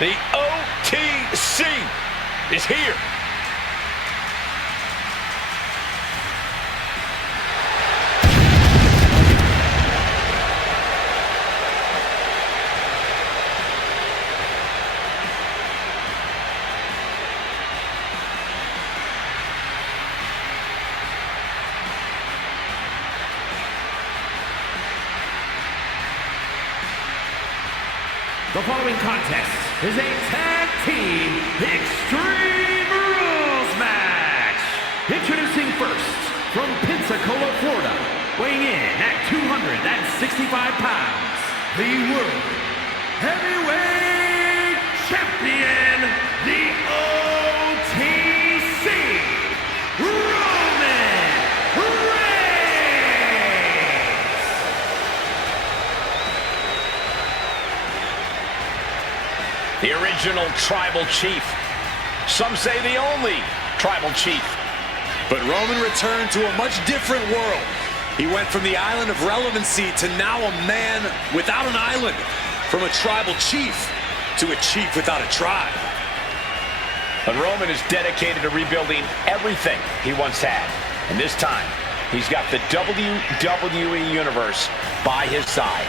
The OTC is here. The following contest is a tag team Extreme Rules match. Introducing first, from Pensacola, Florida, weighing in at 265 pounds, the World Heavyweight Champion, the OTC, Roman Reigns. The original tribal chief. Some say the only tribal chief. But Roman returned to a much different world. He went from the island of relevancy to now a man without an island. From a tribal chief to a chief without a tribe. But Roman is dedicated to rebuilding everything he once had. And this time, he's got the WWE Universe by his side.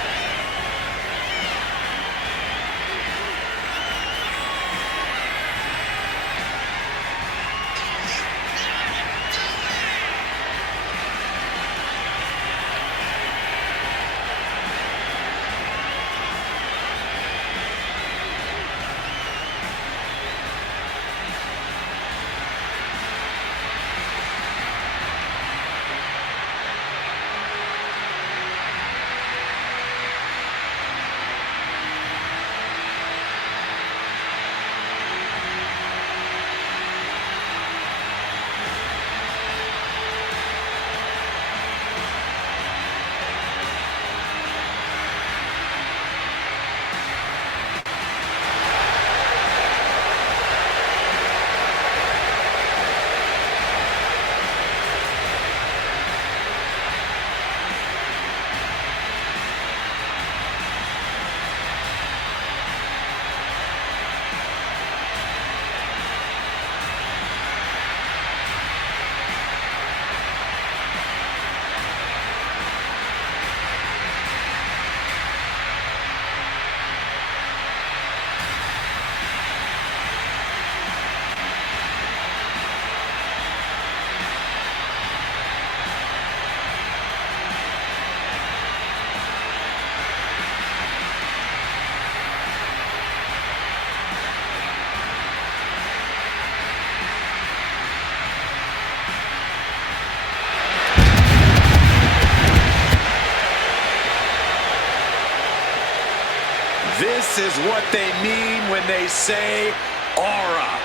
This is what they mean when they say aura.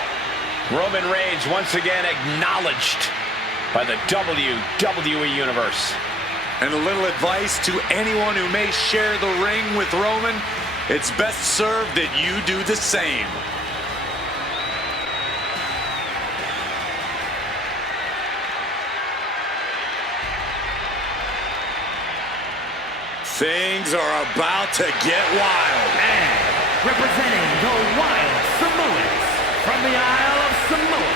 Roman Reigns once again acknowledged by the WWE Universe. And a little advice to anyone who may share the ring with Roman, it's best served that you do the same. Things are about to get wild. And representing the Wild opponents, from the Isle of Samoa,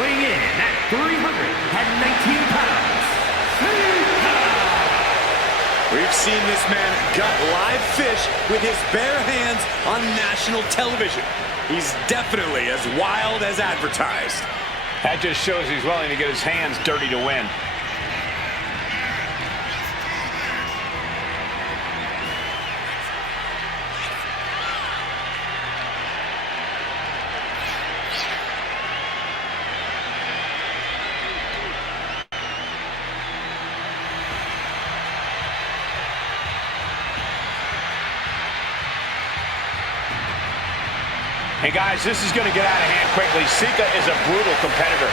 weighing in at 319 pounds, Sika! We've seen this man gut live fish with his bare hands on national television. He's definitely as wild as advertised. That just shows he's willing to get his hands dirty to win. Hey guys, this is going to get out of hand quickly. Sika is a brutal competitor.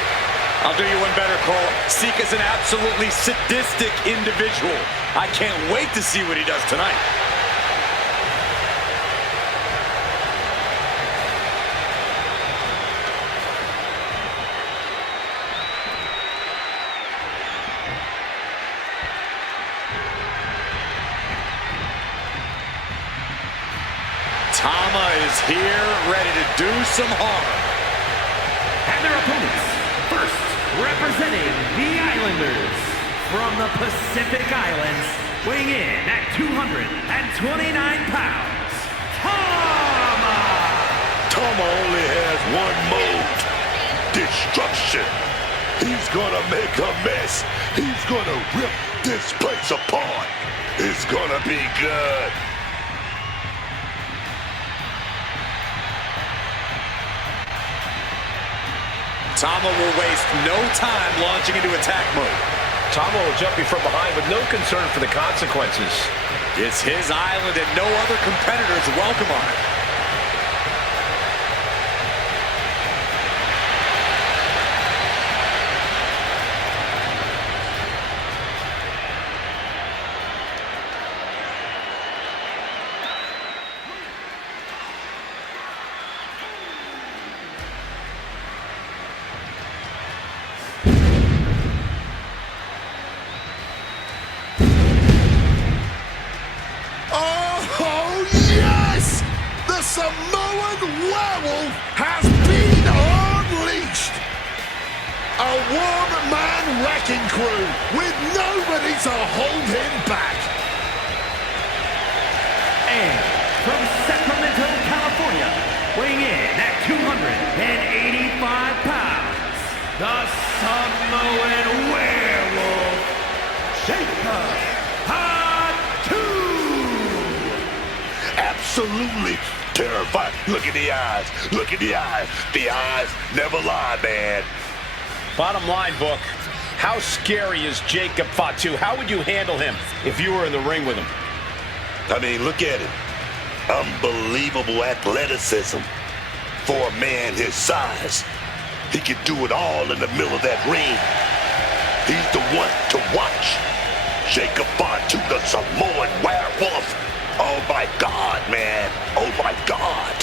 I'll do you one better, Cole. Sika's an absolutely sadistic individual. I can't wait to see what he does tonight. Tama is here, ready to do some harm. And their opponents, first representing the Islanders, from the Pacific Islands, weighing in at 229 pounds, Tama! Tama only has one mode: destruction. He's gonna make a mess. He's gonna rip this place apart. It's gonna be good. Tama will waste no time launching into attack mode. Tama will jump you from behind with no concern for the consequences. It's his island and no other competitors welcome on it. Samoan werewolf has been unleashed. A one-man wrecking crew with nobody to hold him back. And from Sacramento, California, weighing in at 285 pounds, the Samoan werewolf, Jacob Fatu! Absolutely terrified. Look at the eyes. Look at the eyes. The eyes never lie, man. Bottom line, Book, how scary is Jacob Fatu? How would you handle him if you were in the ring with him? I mean, look at him. Unbelievable athleticism for a man his size. He can do it all in the middle of that ring. He's the one to watch. Jacob Fatu, the Samoan werewolf. Oh my God, man. Oh my God.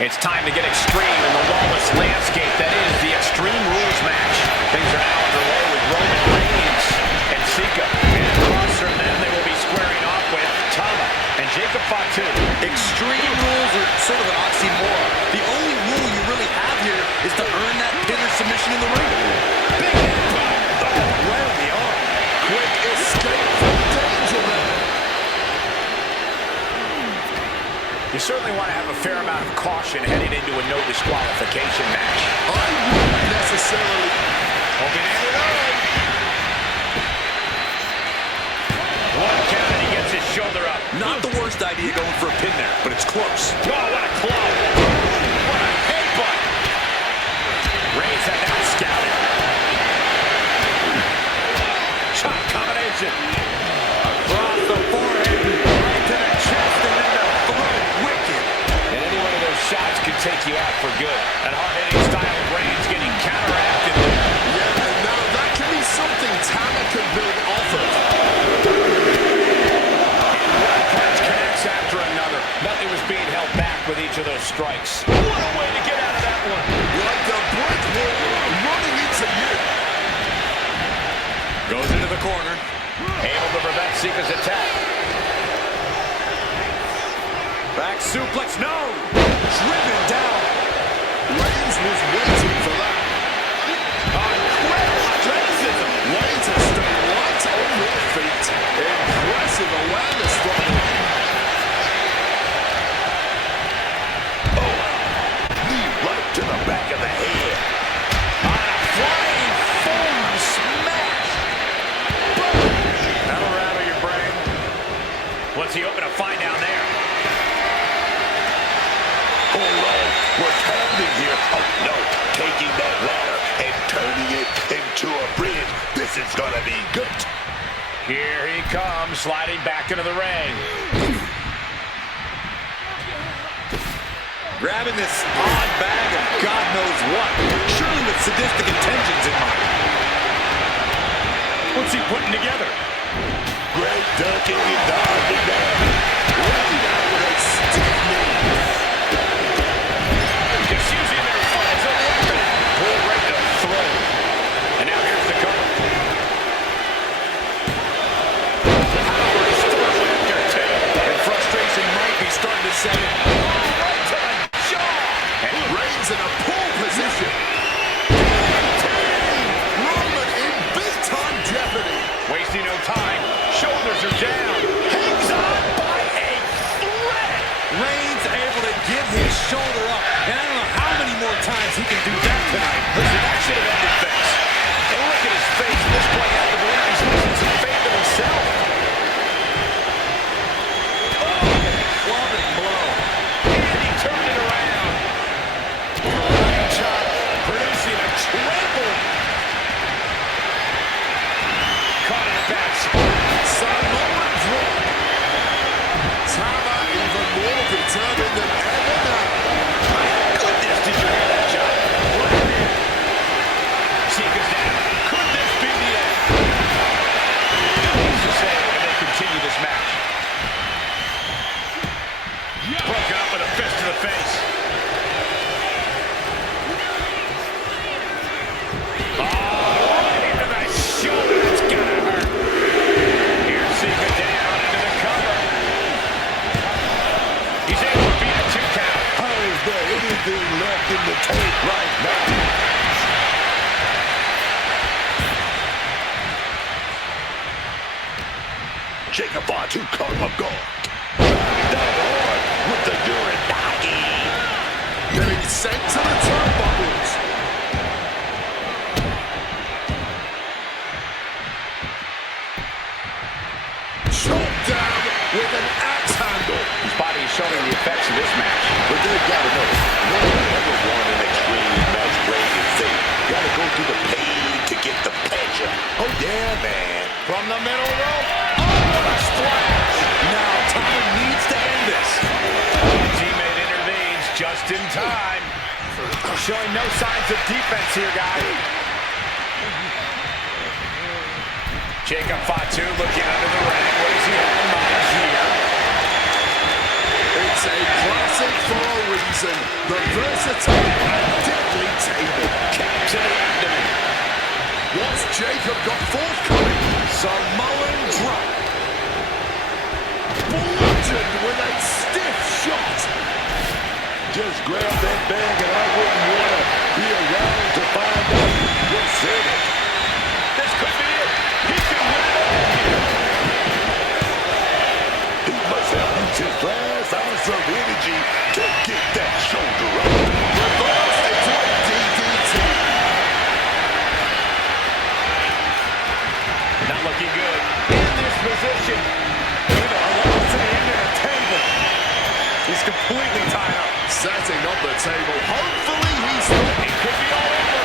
It's time to get extreme in the lawless landscape that is the Extreme Rules match. Things are now underway with Roman Reigns and Sika. And across from them, they will be squaring off with Tama and Jacob Fatu. Extreme rules are sort of an oxymoron. The only rule you really have here is to earn that pin or submission in the ring. Big impact. Oh, right on the arm. Quick escape from danger man. You certainly want to have a fair amount of caution heading into a no disqualification match. I wouldn't necessarily. Hooking it on. One count and he gets his shoulder up. Not the worst idea going for a pin there, but it's close. Oh, what a club. What a headbutt. Reigns had that scouted. Shot combination. Across the forehead, right to the chest, and then the throat. Wicked. And any one of those shots could take you out for good. That hard-hitting style of Reigns getting counteracted there. Yeah, and now that can be something Tama could build off of. strikes. What a way to get out of that one. Like a brick wall running into you. Goes into the corner. Able to prevent Sika's attack. Back suplex, no! Driven down. Reigns was waiting for that. Incredible athleticism. Reigns has stayed right on their feet. Impressive awareness from him. Knee right to the back of the head. On a flying forward smash. Boom. That'll rattle your brain. What's he hoping to find down there? Hold on, what's happening here? Oh no, taking that ladder and turning it into a bridge. This is gonna be good. Here he comes, sliding back into the ring. Grabbing this odd bag of God knows what. Surely with sadistic intentions in mind. What's he putting together? Great ducking and dodging down. Right out with a stiff knee. Just using their foot as a weapon. Pull right to the throat. And now here's the cover. Power is firmly up there, too. And frustration might be starting to set in. Right to the jaw. And Reigns in a poor position. Roman in big-time jeopardy. wasting no time. Shoulders are down. Hangs on by a thread. Reigns able to get his shoulder up. And I don't know how many more times he can do that tonight. Listen, that should have ended things. And look at his face at this point. I have to believe he's losing some faith in himself. Clubbing blow. And he turned it around. Right shot, producing a trample. Caught in a bad spot. Samoan drop. Tama even more determined than ever now. My goodness, did you hear that, John? Sika's down. Could this be the end? Who's to say when they continue this match? Broken up with a fist to the face. Oh, right into the shoulder. That's gonna hurt. Here's Sika down into the cover. He's able to beat a 2 count. How is there anything left in the tank right now? Jacob Fatu caught him off guard. Down hard with the Uranagi. Getting sent to the turnbuckles. Chopped down with an axe handle. His body is showing the effects of this match. But they gotta know, no one ever won an extreme match playing it safe. Gotta go through the pain to get the pleasure. Oh yeah, man. From the middle rope. Oh, what a splash. Now time needs to end this. Teammate intervenes just in time. Showing no signs of defense here, guys. Jacob Fatu looking under the ring. What does he have in mind here? It's a classic for a reason. The versatile and deadly table. Kick to the abdomen. What's Jacob got forthcoming? Samoan drop. Bludgeoned with a stiff shot. Just grab that bag and I wouldn't want to be around to find out what's in it. This could be it. He can win it all here. He must have used his last ounce of energy to get that shoulder up. Reversed into a DDT. Not looking good. In this position. Either alone to the end of the table. He's completely tied up. Setting up the table. Hopefully he's not. It could be all over.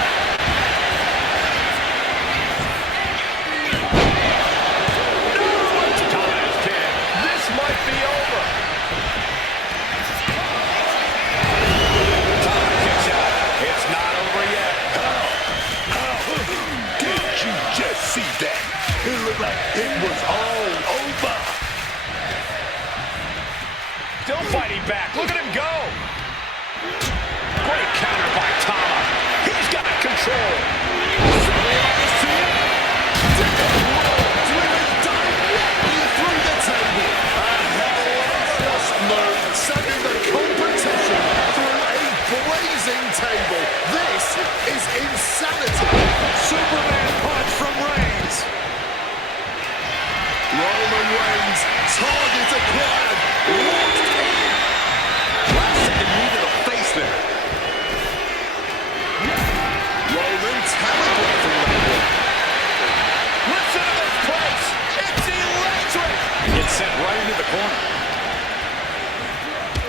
No! Time is ticking. This might be over. Time kicks out. It's not over yet. Did you just see that? It looked like it was all over. Still fighting back. Look at him go. control. Sending the competition through a blazing table. This is insanity. Superman punch from Reigns. Roman Reigns, target acquired. Locked in. Last second knee to the face there. Roman telegraphed from that one. Listen to this place. It's electric. Gets sent right into the corner.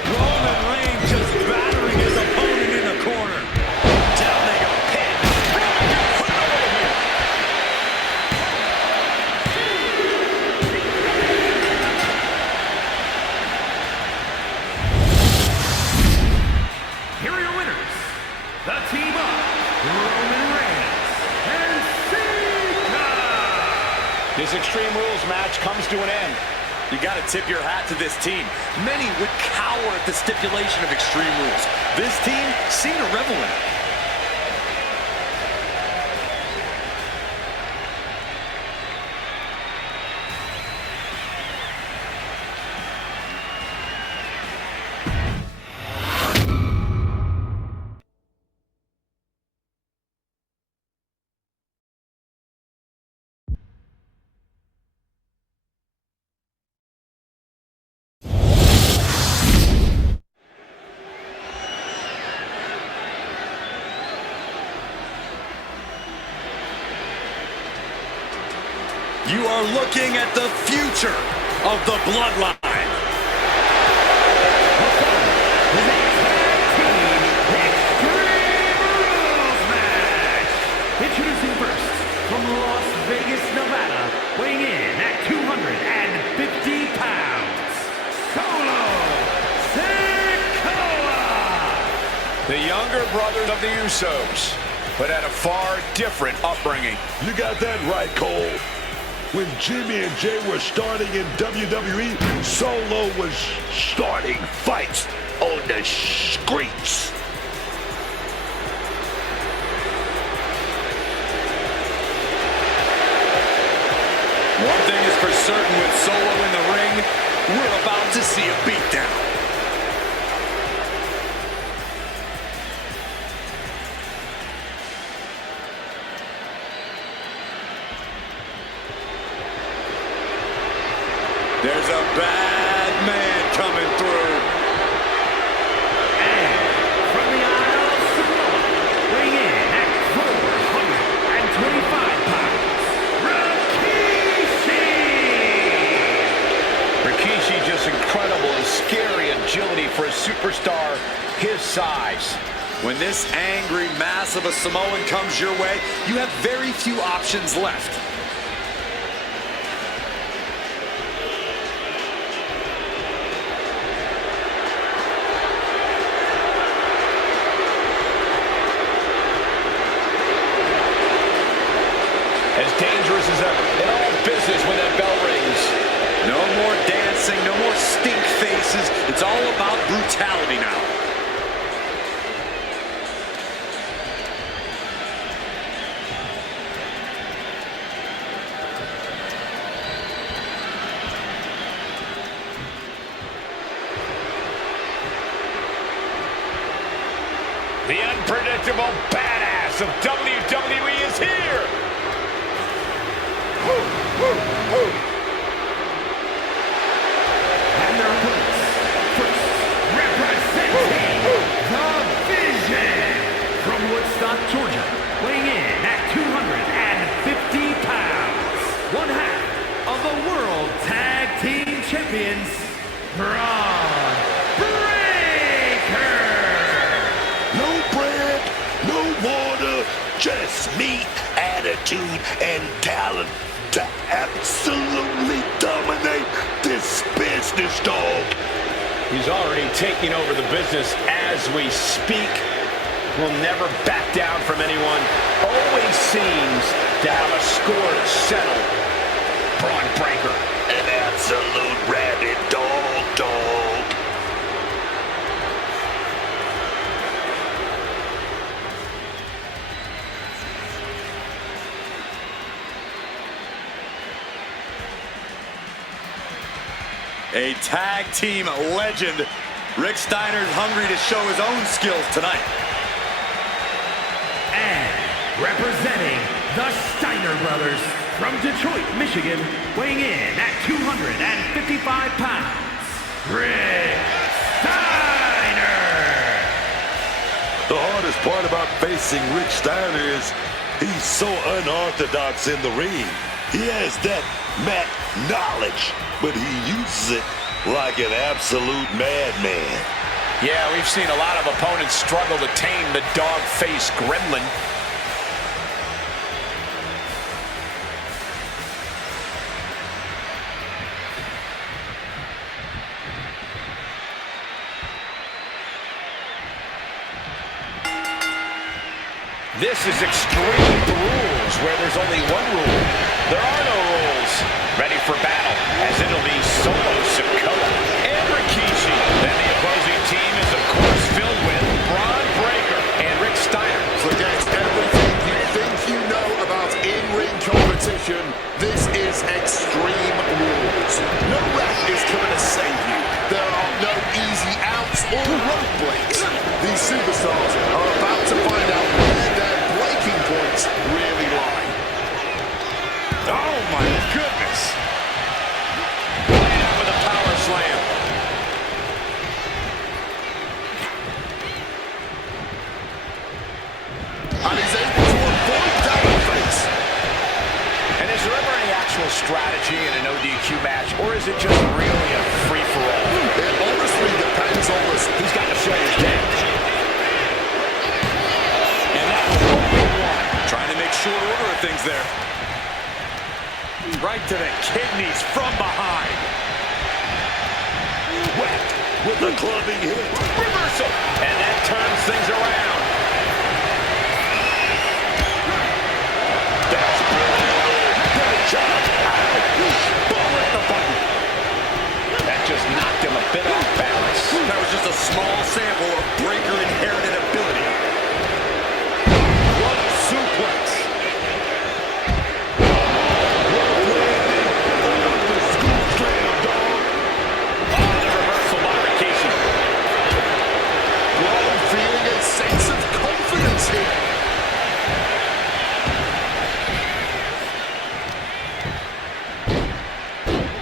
Roman Reigns just battering his opponent in the corner. Down they go. Pin. Put it away here. Here are your winners. The team up, Roman Reigns and Cena. This Extreme Rules match comes to an end. You got to tip your hat to this team. Many would cower at the stipulation of Extreme Rules. This team seemed to revel in it. You are looking at the future of the Bloodline. Introducing first, from Las Vegas, Nevada, weighing in at 250 pounds, Solo Sikoa! The younger brothers of the Usos, but had a far different upbringing. You got that right, Cole. When Jimmy and Jay were starting in WWE, Solo was starting fights on the streets. One thing is for certain with Solo in the ring, we're about to see a beatdown. There's a bad man coming through. And from the Isle of Samoa, weighing in at 425 pounds, Rikishi! Rikishi just incredible and scary agility for a superstar his size. When this angry mass of a Samoan comes your way, you have very few options left. As dangerous as ever. In all business when that bell rings. No more dancing, no more stink faces. It's all about brutality now. The unpredictable badass of WWE is here. And their opponents, first representing the Vision from Woodstock, Georgia, weighing in at 250 pounds, one half of the World Tag Team Champions, Braun Breaker. No bread, no water, just meat, attitude, and talent to absolutely dominate this business, dog. He's already taking over the business as we speak. Will never back down from anyone. Always seems to have a score to settle. Braun Breaker. An absolute rabid dog. A tag team legend. Rick Steiner's hungry to show his own skills tonight. And representing the Steiner brothers from Detroit, Michigan, weighing in at 255 pounds, Rick Steiner. The hardest part about facing Rick Steiner is he's so unorthodox in the ring. He has that mat knowledge, but he uses it like an absolute madman. Yeah, we've seen a lot of opponents struggle to tame the dog-faced gremlin. This is Extreme Rules, where there's only one rule. There are no rules. Ready for battle, as it'll be Solo Sikoa and Rikishi. Then the opposing team is, of course, filled with Bron Breakker and Rick Steiner. Forget everything you think you know about in-ring competition. This is Extreme Rules. No ref is coming to save you. There are no easy outs or rope breaks. These superstars are about to find out where their breaking points really lie. Oh my goodness. Laying out with a power slam. And he's able to avoid that face. And is there ever any actual strategy in an ODQ match, or is it just really a free-for-all? It honestly depends on the... He's got to show his damage. And that was only one. Trying to make short order of things there. Right to the kidneys from behind. Whack with a clubbing hit. Reversal. And that turns things around. That's brilliant. Great job. Ball at the button. That just knocked him a bit off balance. That was just a small sample of Breakker inherited ability. What a suplex. Feeling a sense of confidence here.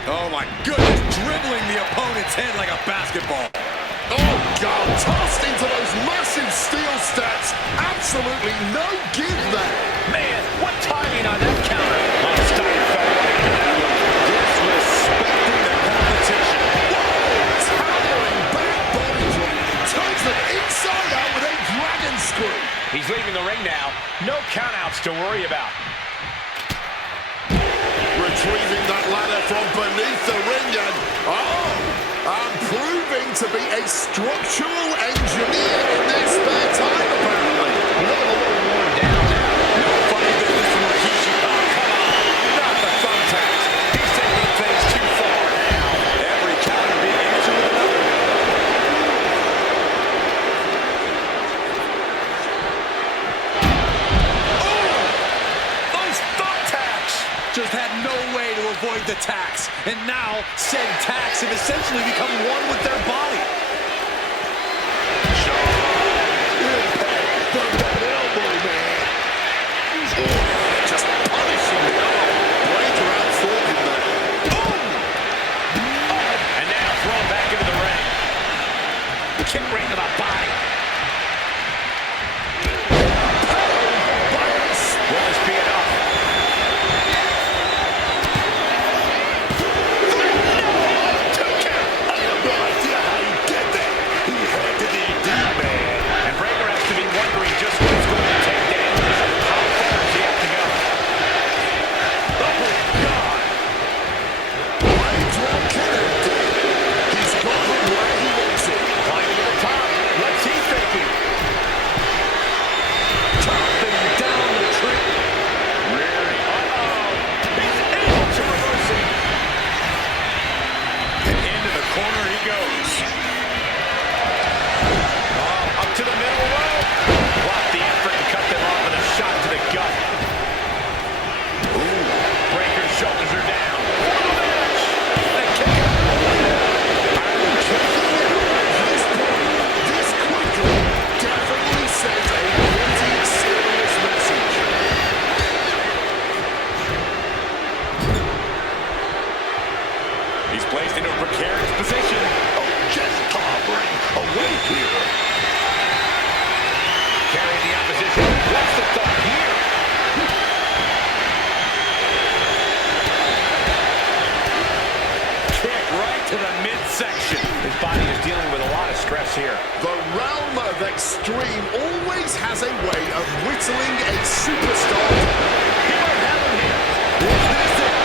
Oh my goodness, dribbling the opponent's head like a basketball. Oh, God, tossed into those massive steel steps. Absolutely no give there. Man, what timing on that counter. Oh, Steiner fell right into that one. Disrespecting the competition. Towering back body drop. Turns them inside out with a dragon screw. He's leaving the ring now. No countouts to worry about. Retrieving that ladder from beneath the ring and proving to be a structural engineer in their spare time, apparently. Looking a little worn down now. No funny business from Rikishi. Oh, come on. Not the thumbtacks. He's taking things too far now. Every counter being answered with another. Those thumbtacks. Just had no way to avoid the tax. And now, said tax have essentially become one with their body. Just punishing the arm. Breakker outthought him there. And now thrown back into the ring. Kick right to the body. Will this be enough? I have no idea how you get a precarious position. Oh, just clobbering away here. Carrying the opposition. What's the thought here? Kick right to the midsection. His body is dealing with a lot of stress here. The realm of extreme always has a way of whittling a superstar. He might have him here. Is this it?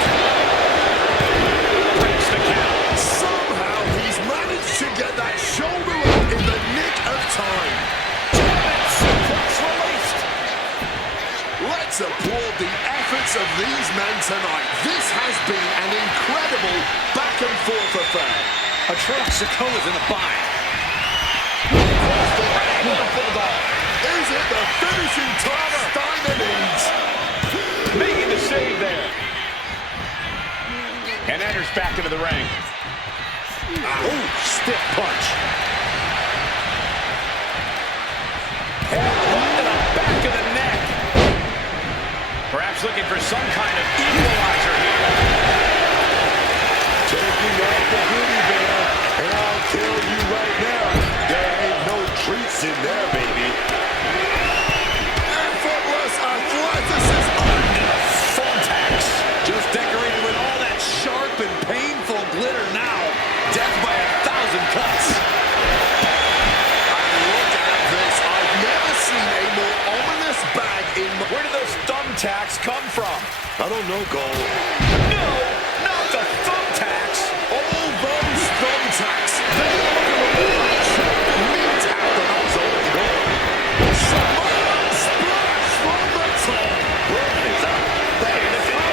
Breaks the count. Somehow he's managed to get that shoulder up in the nick of time. Suplex released. Let's applaud the efforts of these men tonight. This has been an incredible back and forth affair. A truck Sikoa's in a bind. Is it the finishing touch Steiner needs? Making the save there. And enters back into the ring. Oh, stiff punch. And right to the back of the neck. Perhaps looking for some kind of equalizer here. Taking off the goodie bear, and I'll tell you right now, there ain't no treats in there, baby. Effortless athleticism. Thumbtacks. Just decorated with all that sharp and painful glitter now. Death by 1,000 cuts. Look at this. I've never seen a more ominous bag in my... Where did those thumbtacks come from? I don't know, Cole. No, not the thumbtacks. All those thumbtacks. They are going to check the meat out the nozzle. Samoan splash from the top. What is up? That is it.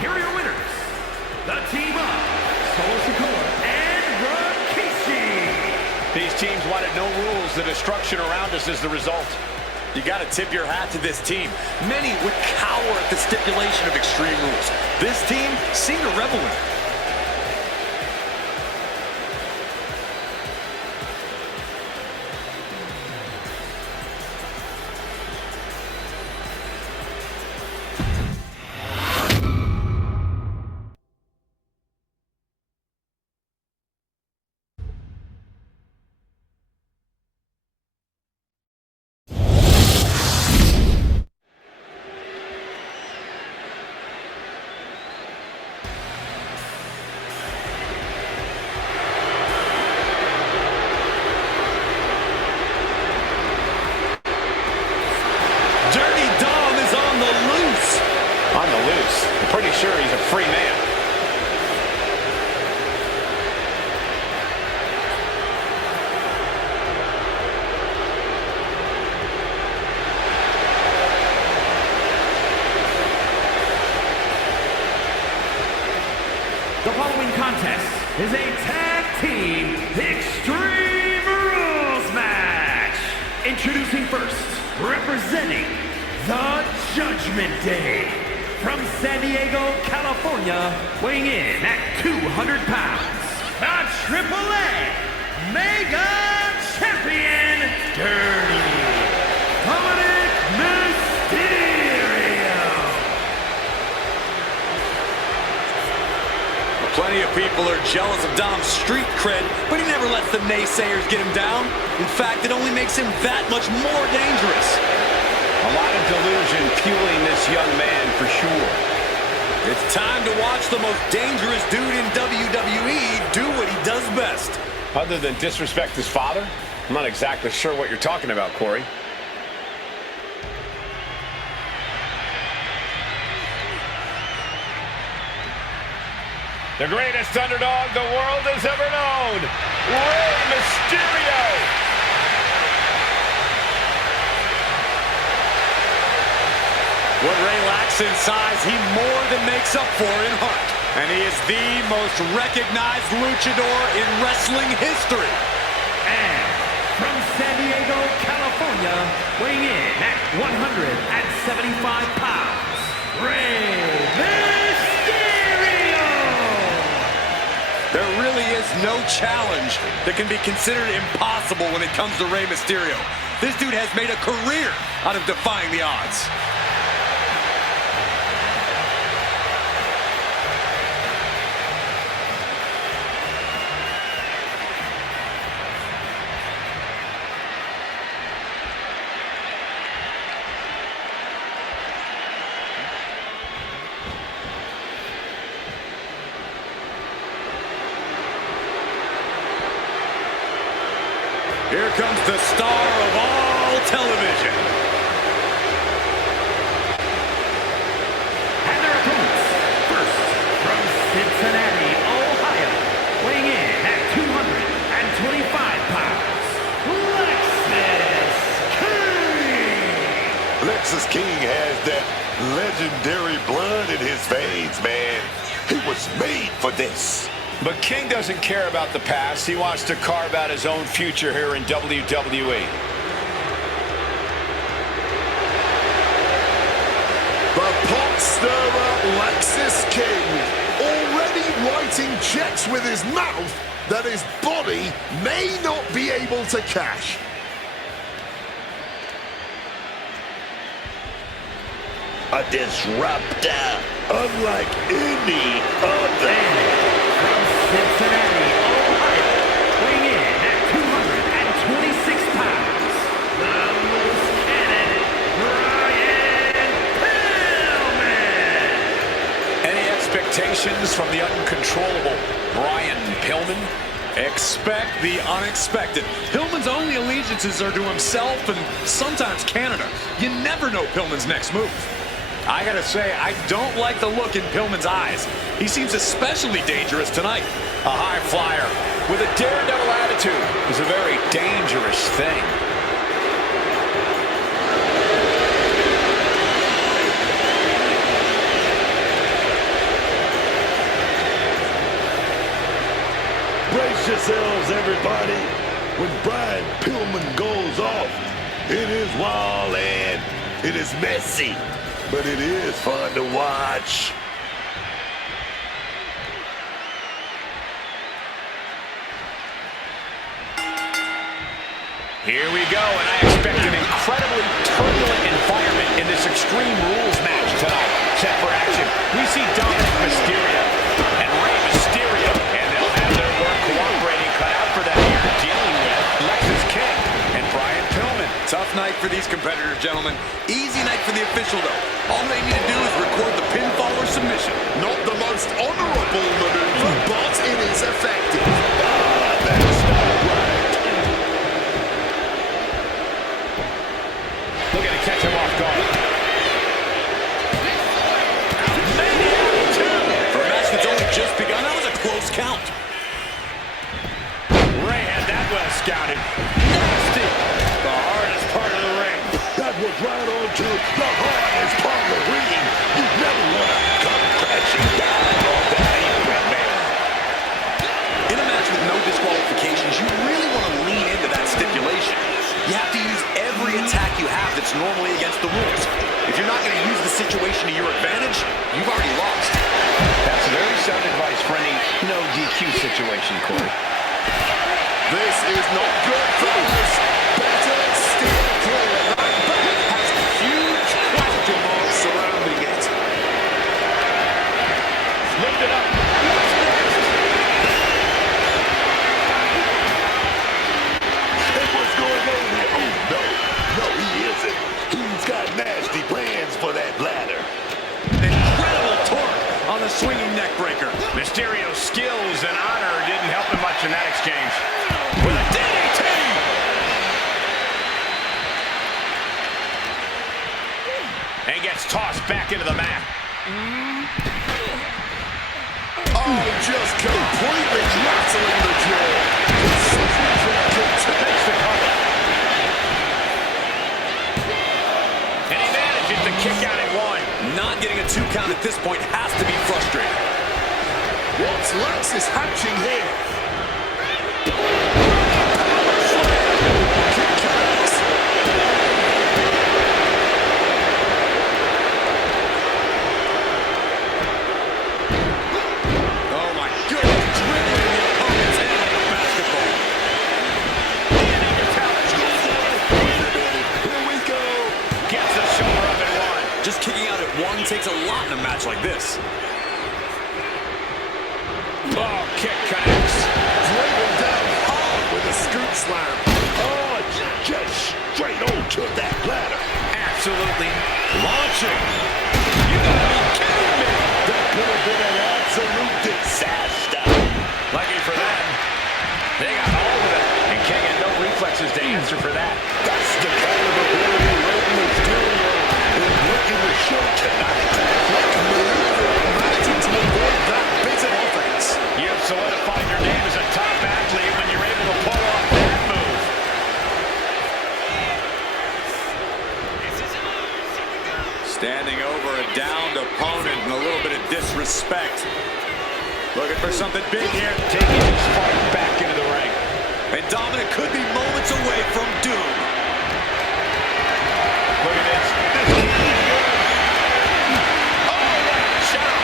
Here are your winners. The team up, Solo Sikoa and Rikishi. These teams wanted no rules. The destruction around us is the result. You got to tip your hat to this team. Many would cower at the stipulation of Extreme Rules. This team seemed to revel in it. On the loose. I'm pretty sure he's a free man. The following contest is a tag team Extreme Rules match. Introducing first, representing the Judgment Day. From San Diego, California, weighing in at 200 pounds, the AAA Mega Champion, Dirty Dominic Mysterio. Plenty of people are jealous of Dom's street cred, but he never lets the naysayers get him down. In fact, it only makes him that much more dangerous. A lot of delusion fueling this young man for sure. It's time to watch the most dangerous dude in WWE do what he does best. Other than disrespect his father? I'm not exactly sure what you're talking about, Corey. The greatest underdog the world has ever known, Rey Mysterio. What Rey lacks in size, he more than makes up for in heart. And he is the most recognized luchador in wrestling history. And from San Diego, California, weighing in at 175 pounds, Rey Mysterio. There really is no challenge that can be considered impossible when it comes to Rey Mysterio. This dude has made a career out of defying the odds. Here comes the star of all television. And their opponents, first from Cincinnati, Ohio, weighing in at 225 pounds, Lexis King. Lexis King has that legendary blood in his veins, man. He was made for this. But King doesn't care about the past. He wants to carve out his own future here in WWE. The pot stirrer Lexis King, already writing checks with his mouth that his body may not be able to cash. A disruptor unlike any other. From Cincinnati, Ohio, weighing in at 226 pounds, the loose cannon, Brian Pillman. Any expectations from the uncontrollable Brian Pillman? Expect the unexpected. Pillman's only allegiances are to himself and sometimes Canada. You never know Pillman's next move. I gotta say, I don't like the look in Pillman's eyes. He seems especially dangerous tonight. A high flyer with a daredevil attitude is a very dangerous thing. Brace yourselves, everybody. When Brian Pillman goes off, it is wild and it is messy, but it is fun to watch. Here we go, and I expect an incredibly turbulent environment in this Extreme Rules match tonight. Set for action, we see Dominic Mysterio and Rey Mysterio, and they'll have their work cooperating cut out for them here, dealing with Lexis King and Brian Pillman. Tough night for these competitors, gentlemen. Easy night for the official, though. All they need to do is record the pinfall or submission. Not the most honorable maneuver, but it is effective. That's not right. Looking to catch him off guard. For a match that's only just begun, that was a close count. Rey had that well scouted. Nasty. The hardest part of the ring. That was right on to the hardest part of the ring. You never want to come crashing down on that apron, man. In a match with no disqualifications, you really want to lean into that stipulation. You have to use every attack you have that's normally against the rules. If you're not going to use the situation to your advantage, you've already lost. That's very sound advice for any no DQ situation, Corey. This is not good, fellas. Better steer clear. That back has huge question marks surrounding it. Lift it up. What's next? Hey, what's going on here? Oh, no. No, he isn't. He's got nasty plans for that ladder. Incredible torque on the swinging neck breaker. Mysterio's skills and honor didn't help him much in that exchange. With a DDT! And gets tossed back into the mat. Oh, just completely rattling the jaw. Takes the cover. And he manages to kick out at one. Not getting a 2 count at this point has to be frustrating. What's Lexis hatching here? Oh my goodness, dribbling the opponent's head. takes a lot in a match like this. Oh, kick connects. Driven down hard with a scoop slam. Oh, just straight on to that ladder. Absolutely launching. You gotta be kidding me. That could have been an absolute disaster. Lucky for them, they got hold of it. And King had no reflexes to answer for that. That's the kind of ability Rey Mysterio is looking to show tonight. Managing to avoid that bit of offense. You have solidified your name as a top athlete when you're able to pull off that move. Standing over a downed opponent and a little bit of disrespect. Looking for something big here. Taking his fight back into the ring. And Dominic could be moments away from doom. Look at this. This can't be good. Oh, what a shot.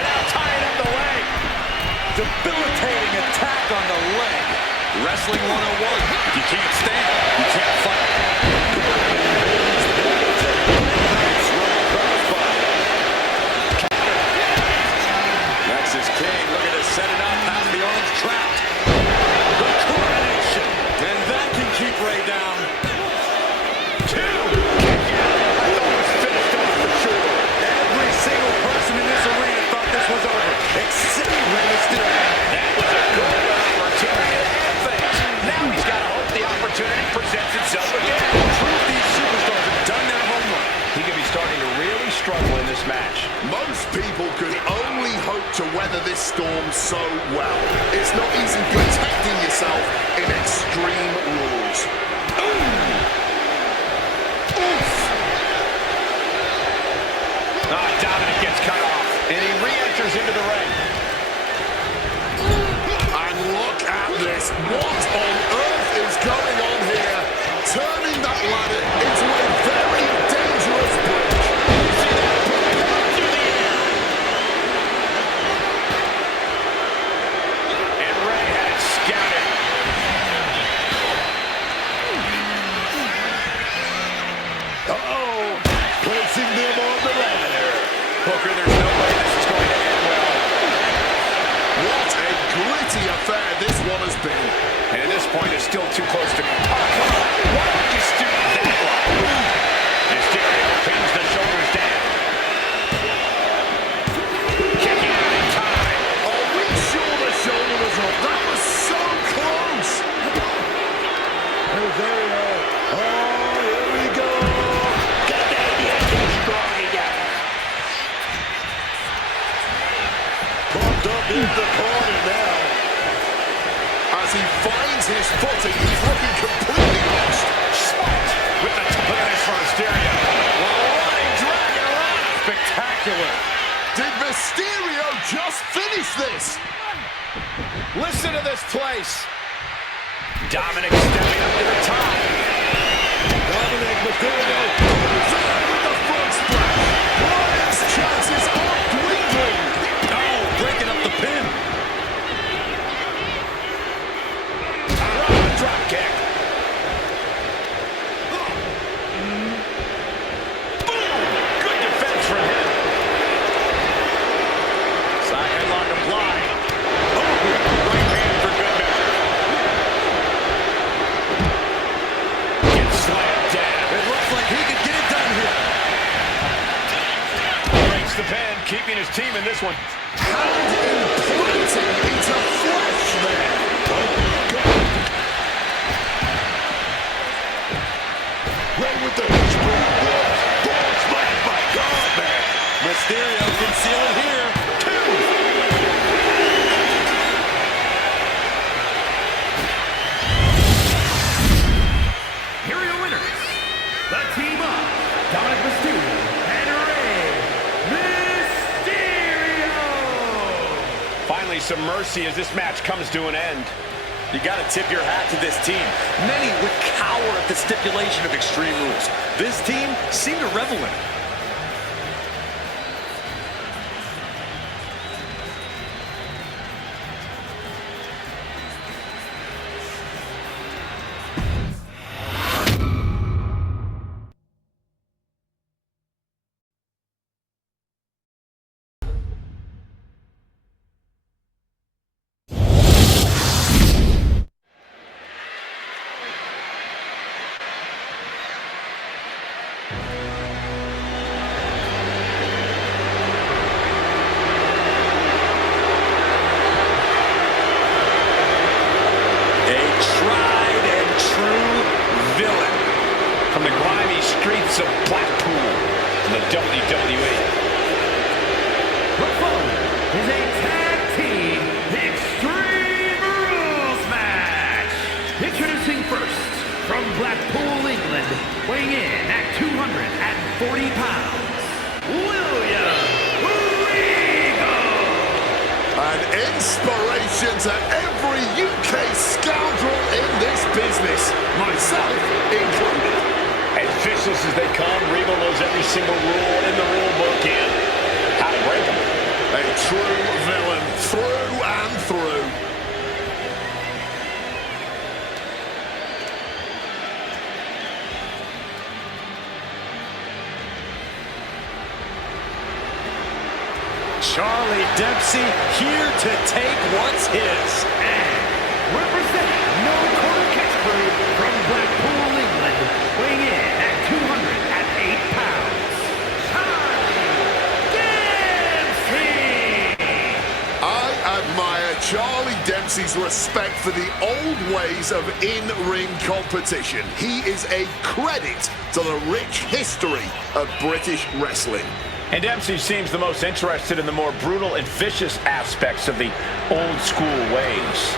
And now tying up the leg. Debilitating attack on the leg. Wrestling 101. If you can't stand, you can't fight. Next is King looking to set it up past the orange trap. The coronation. And that can keep Ray down. Two. Kick out. I thought it was finished off for sure. Every single person in this arena thought this was over, except Rey Mysterio. That was a good opportunity to end things. Now he's got to hope the opportunity presents itself again. Proof these superstars have done their homework. He could be starting to really struggle in this match. Most people could only hope to weather this storm so well. It's not easy protecting yourself in Extreme Rules. Dominic gets cut off, and he re-enters into the ring. And look at this. What on earth is going on here? Turning that ladder into a very dangerous bridge. You see that? Propelled through the air. And Ray had it scouted. Uh-oh. Placing them on the ladder. Booker, there's no way this is going to end well. What a gritty affair this one has been. And at this point, it's still too close to... Oh, come on. Why would you stoop that low? Mysterio pins the shoulders down. Kicking out in time. Are we sure the shoulder was up? That was so close. Mysterio. Oh, here we go. Get that he's strong again. Pumped up in the corner now. As he finds his footing, he's looking completely lost. Smoked with the top. Look at this for Mysterio. Running dragon run. Spectacular. Did Mysterio just finish this? Listen to this place. Dominic stepping up to the top. Dominic Mysterio. There with the front splash. Bryan's chances are dwindling. Oh, breaking up the pin. Drop kick. Boom! Good defense from him. Side headlock applied. Oh, right hand for good measure. Gets slammed down. It looks like he could get it done here. Breaks the pin, keeping his team in this one. Hand implanting into flesh there. Ray with the springboard. Ball smash by God, man. Mysterio can seal it here. Here are your winners. The team of Dominic Mysterio and Rey Mysterio. Finally, some mercy as this match comes to an end. You got to tip your hat to this team. Many would cower at the stipulation of Extreme Rules. This team seemed to revel in it. streets of Blackpool in the WWE. The following is a tag team Extreme Rules match. Introducing first, from Blackpool, England, weighing in at 240 pounds, William Regal. An inspiration to every UK scoundrel in this business, myself included. As vicious as they come, Regal knows every single rule in the rule book and how to break them. A true villain through and through. Charlie Dempsey here to take what's his. And representing No Quarter Catchphrase from Blackpool, England, weighing in at 208 pounds, Charlie Dempsey. I admire Charlie Dempsey's respect for the old ways of in-ring competition. He is a credit to the rich history of British wrestling. And Dempsey seems the most interested in the more brutal and vicious aspects of the old school ways.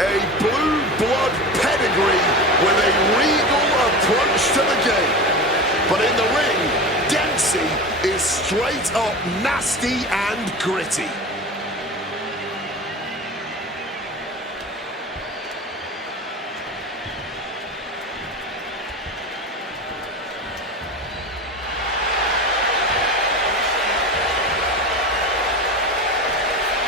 A blue blood pedigree with a regal approach to the game. But in the ring, Dempsey is straight up nasty and gritty.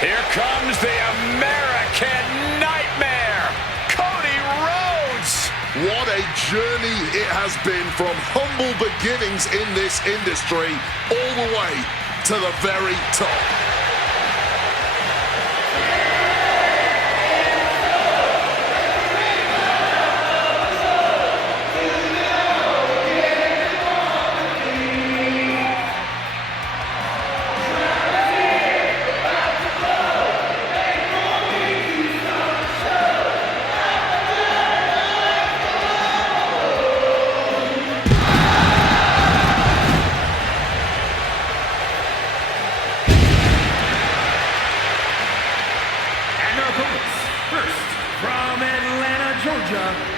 Here comes the American Nightmare, Cody Rhodes. What a journey it has been from humble beginnings in this industry all the way to the very top.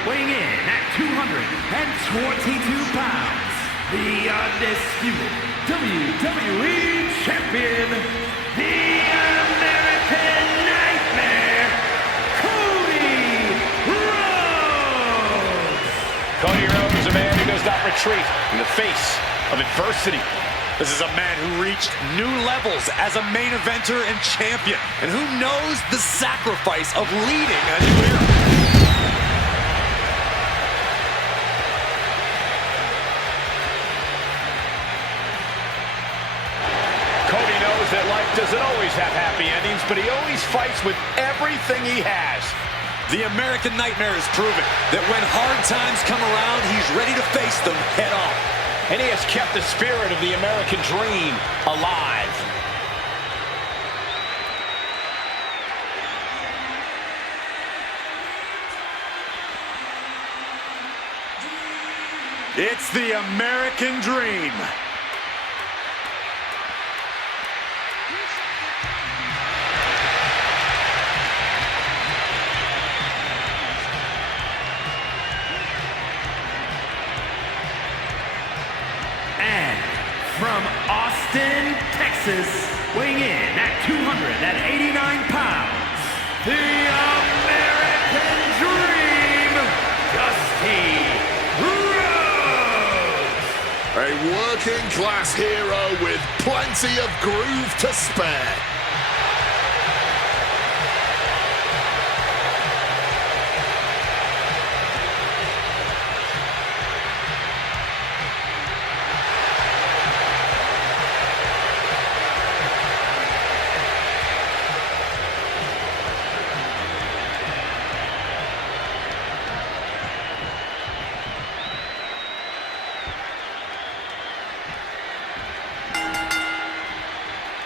Weighing in at 222 pounds, the undisputed WWE Champion, the American Nightmare, Cody Rhodes. Cody Rhodes is a man who does not retreat in the face of adversity. This is a man who reached new levels as a main eventer and champion, and who knows the sacrifice of leading a new era. Cody knows that life doesn't always have happy endings, but he always fights with everything he has. The American Nightmare has proven that when hard times come around, he's ready to face them head on. And he has kept the spirit of the American dream alive. It's the American dream. And from Austin, Texas, weighing in at 289 pounds, the American Dream, Dusty Rhodes. A working class hero with plenty of groove to spare.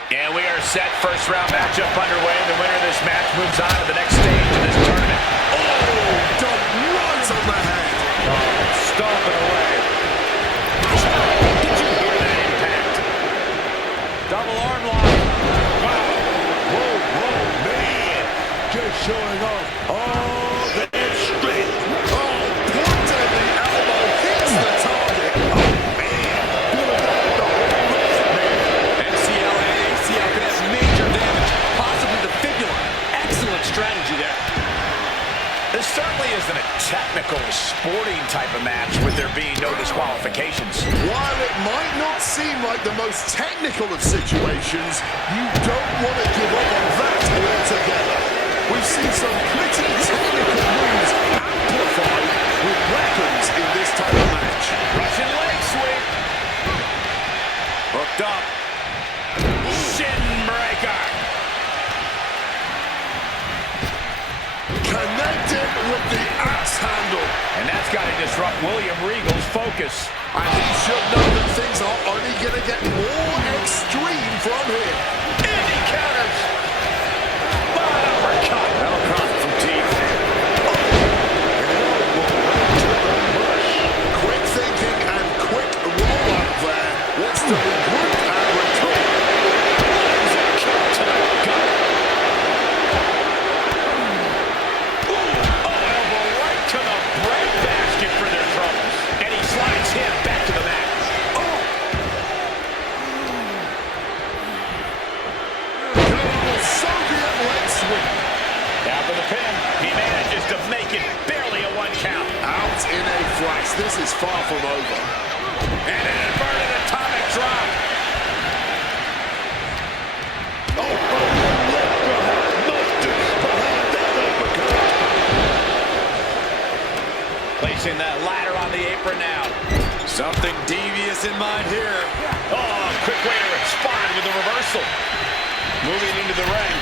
And we are set. First round matchup underway. The winner of this match moves on to the next stage of this tournament. Oh, dumped right on the head. Stomping away. sporting type of match with there being no disqualifications. While it might not seem like the most technical of situations, you don't want to give up on that altogether. We've seen some pretty technical moves amplified with weapons in this type of match. Russian leg sweep. Hooked up. Shin breaker. Connected with the axe handle. And that's got to disrupt William Regal's focus. And he should know that things are only going to get more extreme from here. And he counters. Uppercut. That'll cost some teeth. Quick thinking and quick roll out there. Wants to regroup and recover. Kick to the gut. Elbow right to the breadbasket for their troubles. And he slides him back to the mat. Soviet leg sweep. Down for the pin. He manages to make it barely a one count. Out in a flash. This is far from over. And an inverted atomic drop. Placing that ladder on the apron now. Something devious in mind here. Oh, quick way to respond with the reversal. Moving into the ring.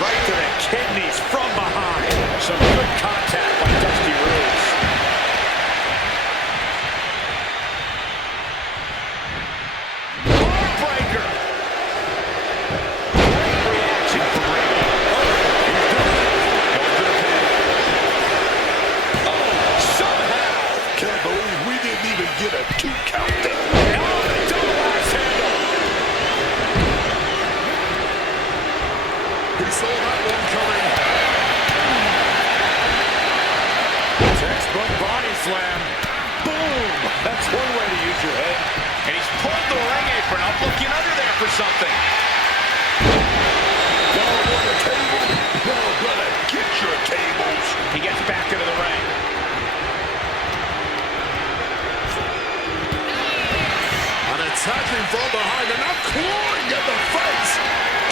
Right to the kidneys from behind. Some good contact by Dusty Rhodes. Heartbreaker. Great reaction from Regal. He's doing it. Goes to the pin. Somehow. Can't believe we didn't even get a 2 count there. Oh, the double axe handle. He saw that one coming. Textbook body slam. Boom. That's one way to use your head. And he's pulled the ring apron up, looking under there for something. Y'all want a table? Y'all better get your tables. He gets back into the ring. And attacking from behind and now clawing at the face.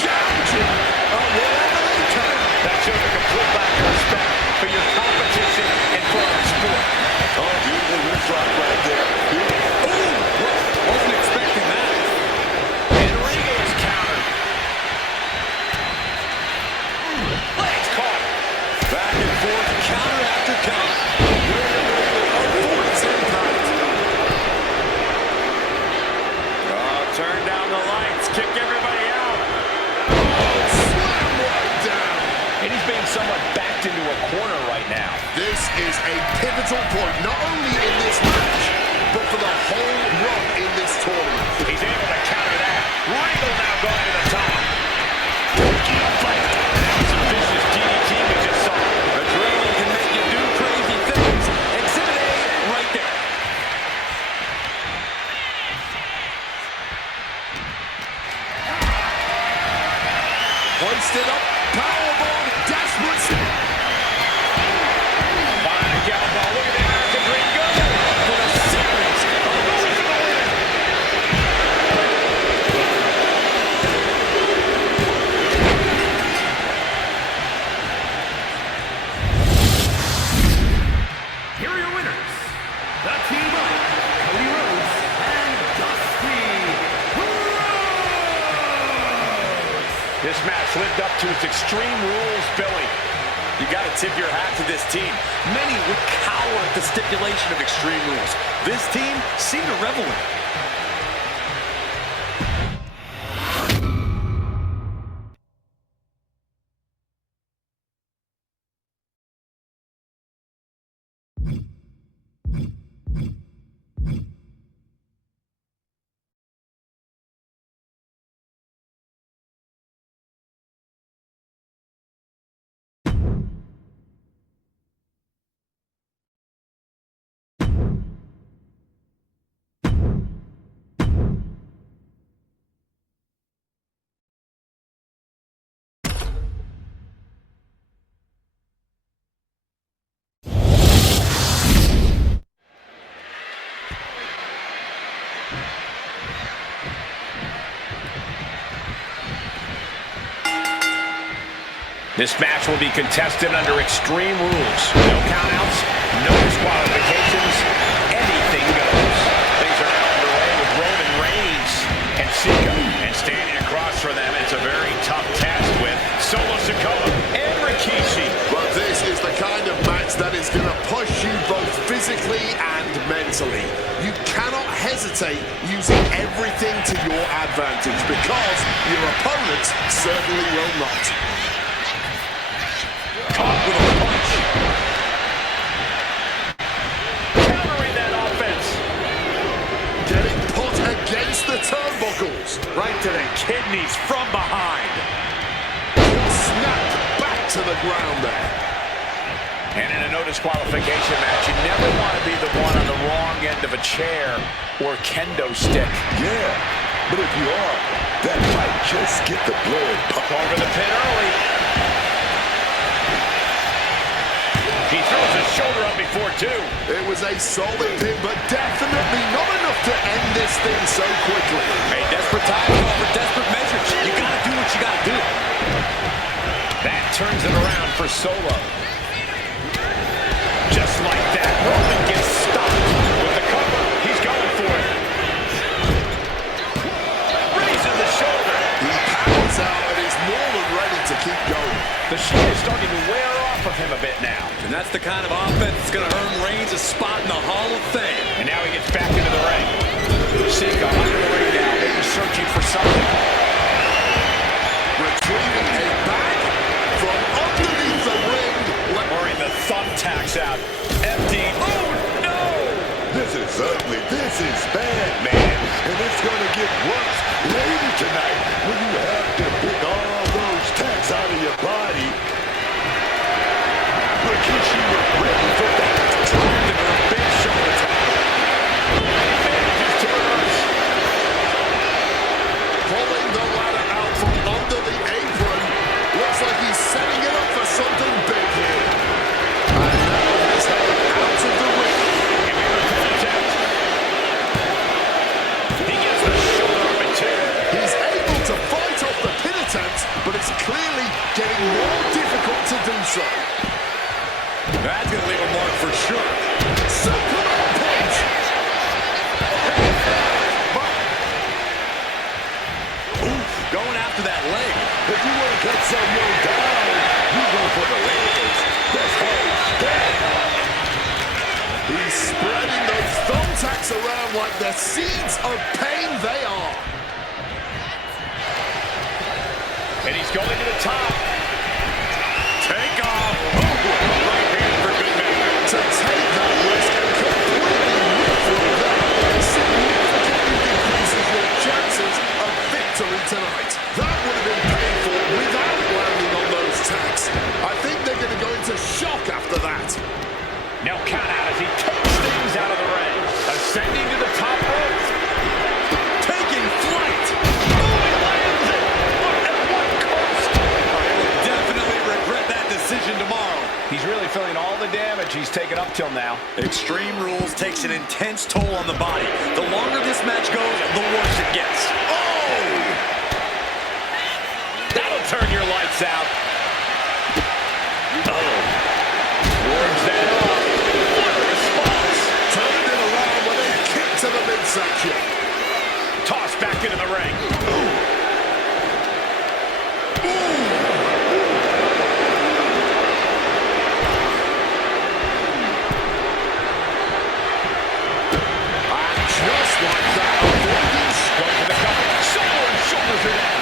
Gouging at whatever they can. That shows a complete lack of respect for your competition and for our sport. Oh, beautiful wrist lock right there. Wasn't expecting that. And Regal is countered. Legs caught. Back and forth, counter after counter. Avoids impact. Oh, turn down the lights. Kick everybody out. Slam right down. And he's being somewhat backed into a corner right now. This is a pivotal point, not only in this match, but for the whole run in this tournament. He's able to counter that. Regal now going to the top. That was a vicious DDT we just saw. Adrenaline can make you do crazy things. Exhibit A right there. Hoisted up, powerbomb, desperate. Bionic elbow. Look at the American Dream go for the series. Oh, going for the win. Here are your winners, the team of Cody Rhodes and Dusty Rhodes. This match lived up to its Extreme Rules billing. You got to tip your hat to this team. Many would cower at the stipulation of Extreme Rules. This team seemed to revel in it. This match will be contested under Extreme Rules. No countouts, no disqualifications, anything goes. Things are now underway with Roman Reigns and Sika. And standing across from them, it's a very tough test with Solo Sikoa and Rikishi. But this is the kind of match that is going to push you both physically and mentally. You cannot hesitate using everything to your advantage because your opponents certainly will not. Caught with a punch. Countering that offense. Getting put against the turnbuckles. Right to the kidneys from behind. Snapped back to the ground there. And in a no disqualification match, you never want to be the one on the wrong end of a chair or kendo stick. Yeah, but if you are, that might just get the blood pumping. Over the pin early. He throws his shoulder up before two. It was a solid pin, but definitely not enough to end this thing so quickly. A desperate time call for desperate measures. You gotta do what you gotta do. That turns it around for Solo. Just like that, Roman gets stopped with the cover. He's going for it. Raising the shoulder. He powers out and is more than ready to keep going. The sheet is starting to wear off of him a bit now. And that's the kind of offense that's going to earn Reigns a spot in the Hall of Fame. And now he gets back into the ring. Sika under the ring now, maybe searching for something. Retrieving a bag from underneath the ring. Wearing the thumbtacks out. Empty. Oh, no! This is ugly. This is bad, man. And it's going to get worse later tonight when you have to pick all those tacks out of your body. Rikishi was ready for that. Dropped it with a big shoulder tap. Manages to reverse. Pulling the ladder out from under the apron. Looks like he's setting it up for something big here. And now he's headed out of the ring. Giving him a pin attempt. He gets the shoulder up in two. He's able to fight off the pin attempt, but it's clearly getting more difficult to do so. That's going to leave a mark for sure. Superman punch! Going after that leg. If you want to cut some young down, you go for the legs. That's how it's done. He's spreading those thumbtacks around like the seeds of pain they are. And he's going to the top. Take off. Right hand for good measure. To take that risk and completely reflow that significantly decreases your chances of victory tonight. That would have been painful without landing on those tacks. I think they're going to go into shock after that. No count out as he takes things out of the ring. Ascending to the top rope. Taking flight. Oh, he lands it. At what cost? I will definitely regret that decision tomorrow. He's really feeling all the damage he's taken up till now. Extreme Rules takes an intense toll on the body. The longer this match goes, the worse it gets. Oh! That'll turn your lights out. Oh. Wards that off. What a response. Turned it around with a kick to the midsection. Tossed back into the ring. Just like that, avoiding Going for the cover. Solo and shoulders her down.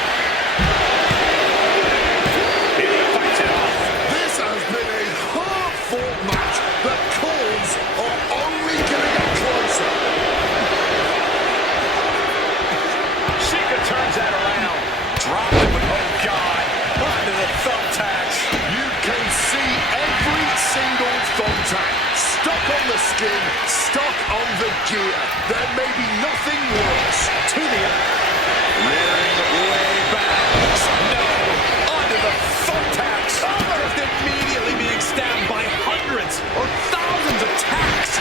And he fights it off. This has been a hard-fought match. The calls are only going to get closer. Sika turns that around. Dropped it with, oh God, onto the thumbtacks. You can see every single thumbtack stuck on the skin, stuck on the gear. There may be nothing worse. To the rearing way back. No, onto the thumbtacks. Just immediately being stabbed by hundreds or thousands of tacks.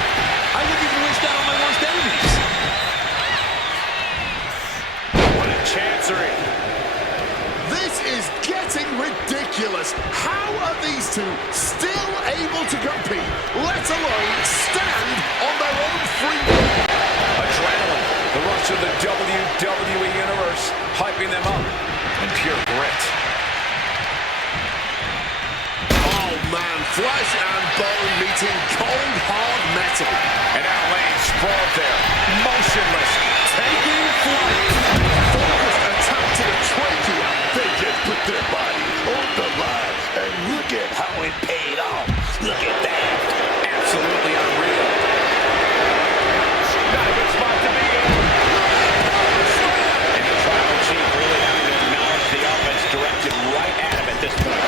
I wouldn't even wish that on my worst enemies. What a chancery. This is getting ridiculous. How 2 still able to compete, let alone stand on their own free will. Adrenaline, the rush of the WWE Universe, hyping them up, and pure grit. Oh man, flesh and bone meeting cold, hard metal. And now laying sprawled there, motionless, Taking flight. Focused attack to the trachea. They just put their body on the line, and look at how it paid off. Look at that. absolutely unreal. Not a good spot to be in. And the tribal chief really having to acknowledge the offense directed right at him at this point.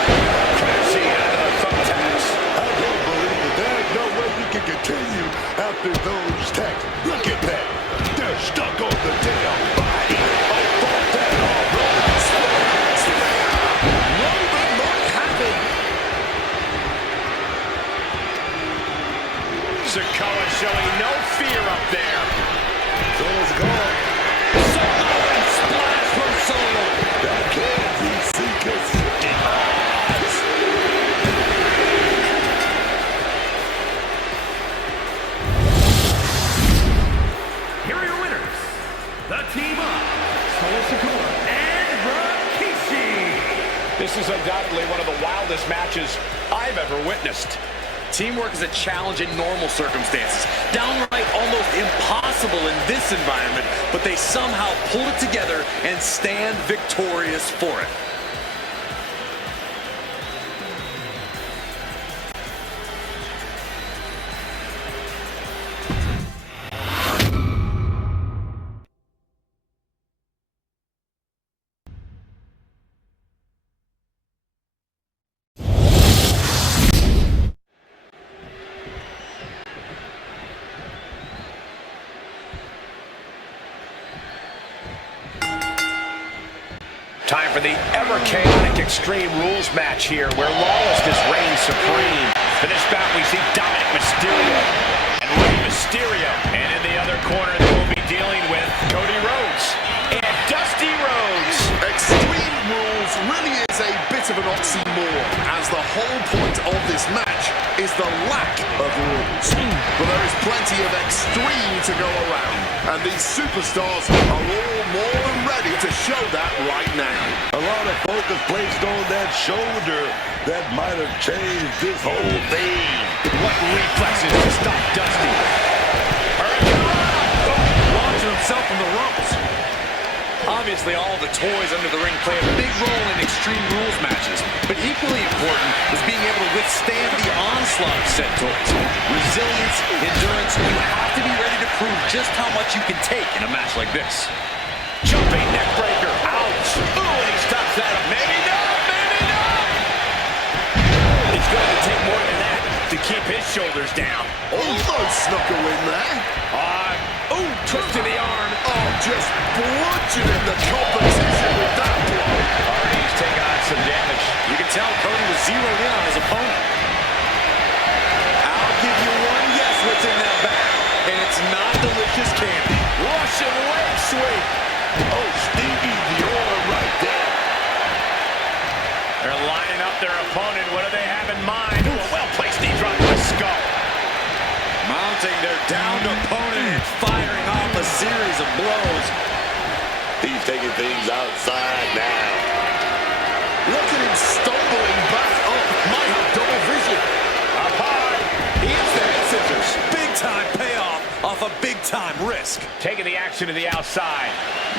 Crashing out of the thumbtacks. I don't believe it. There's no way we can continue after those attacks. Look at that. They're stuck on the damn body. I thought that all Roman might have it. Sikoa showing no fear up there. Solo's gone. Solo and splash from Solo. That can't be Sika's demise. Here are your winners. The team of Solo Sikoa and Rikishi. This is undoubtedly one of the wildest matches I've ever witnessed. Teamwork is a challenge in normal circumstances. Downright almost impossible in this environment, but they somehow pull it together and stand victorious for it. Time for the ever-chaotic Extreme Rules match here, where lawlessness reigns supreme. For this bout, we see Dominic Mysterio and Rey Mysterio. And in the other corner, they will be dealing with Cody Rhodes and Dusty Rhodes. Extreme Rules really is a bit of an oxymoron, as the whole point of this match is the lack of rules. But there is plenty of extreme to go around, and these superstars are all more than ready to show that right now. A lot of focus placed on that shoulder that might have changed this whole thing. What reflexes to stop Dusty. Launching himself from the ropes. Obviously, all the toys under the ring play a big role in Extreme Rules matches, but equally important is being able to withstand the onslaught of said toys. Resilience, endurance, you have to be ready to prove just how much you can take in a match like this. Jumping neck breaker. Ouch. Ooh, and he stops that up. Maybe not. Maybe not. It's going to take more than that to keep his shoulders down. Almost snuck a win there. Ooh, twisting the arm. Oh, just bludgeoning the competition with that blow. Already he's taking on some damage. You can tell Cody was zeroed in on his opponent. I'll give you one guess what's in that bag, and it's not delicious candy. Russian leg sweep. Oh, Stevie Viola right there. They're lining up their opponent. What do they have in mind? Ooh, a well-placed knee drop to the skull. Mounting their downed opponent and firing off a series of blows. He's taking things outside now. Look at him stumbling back up. Might have double vision. Up high. He hits the head scissors. Big-time payoff off a big-time risk. Taking the action to the outside.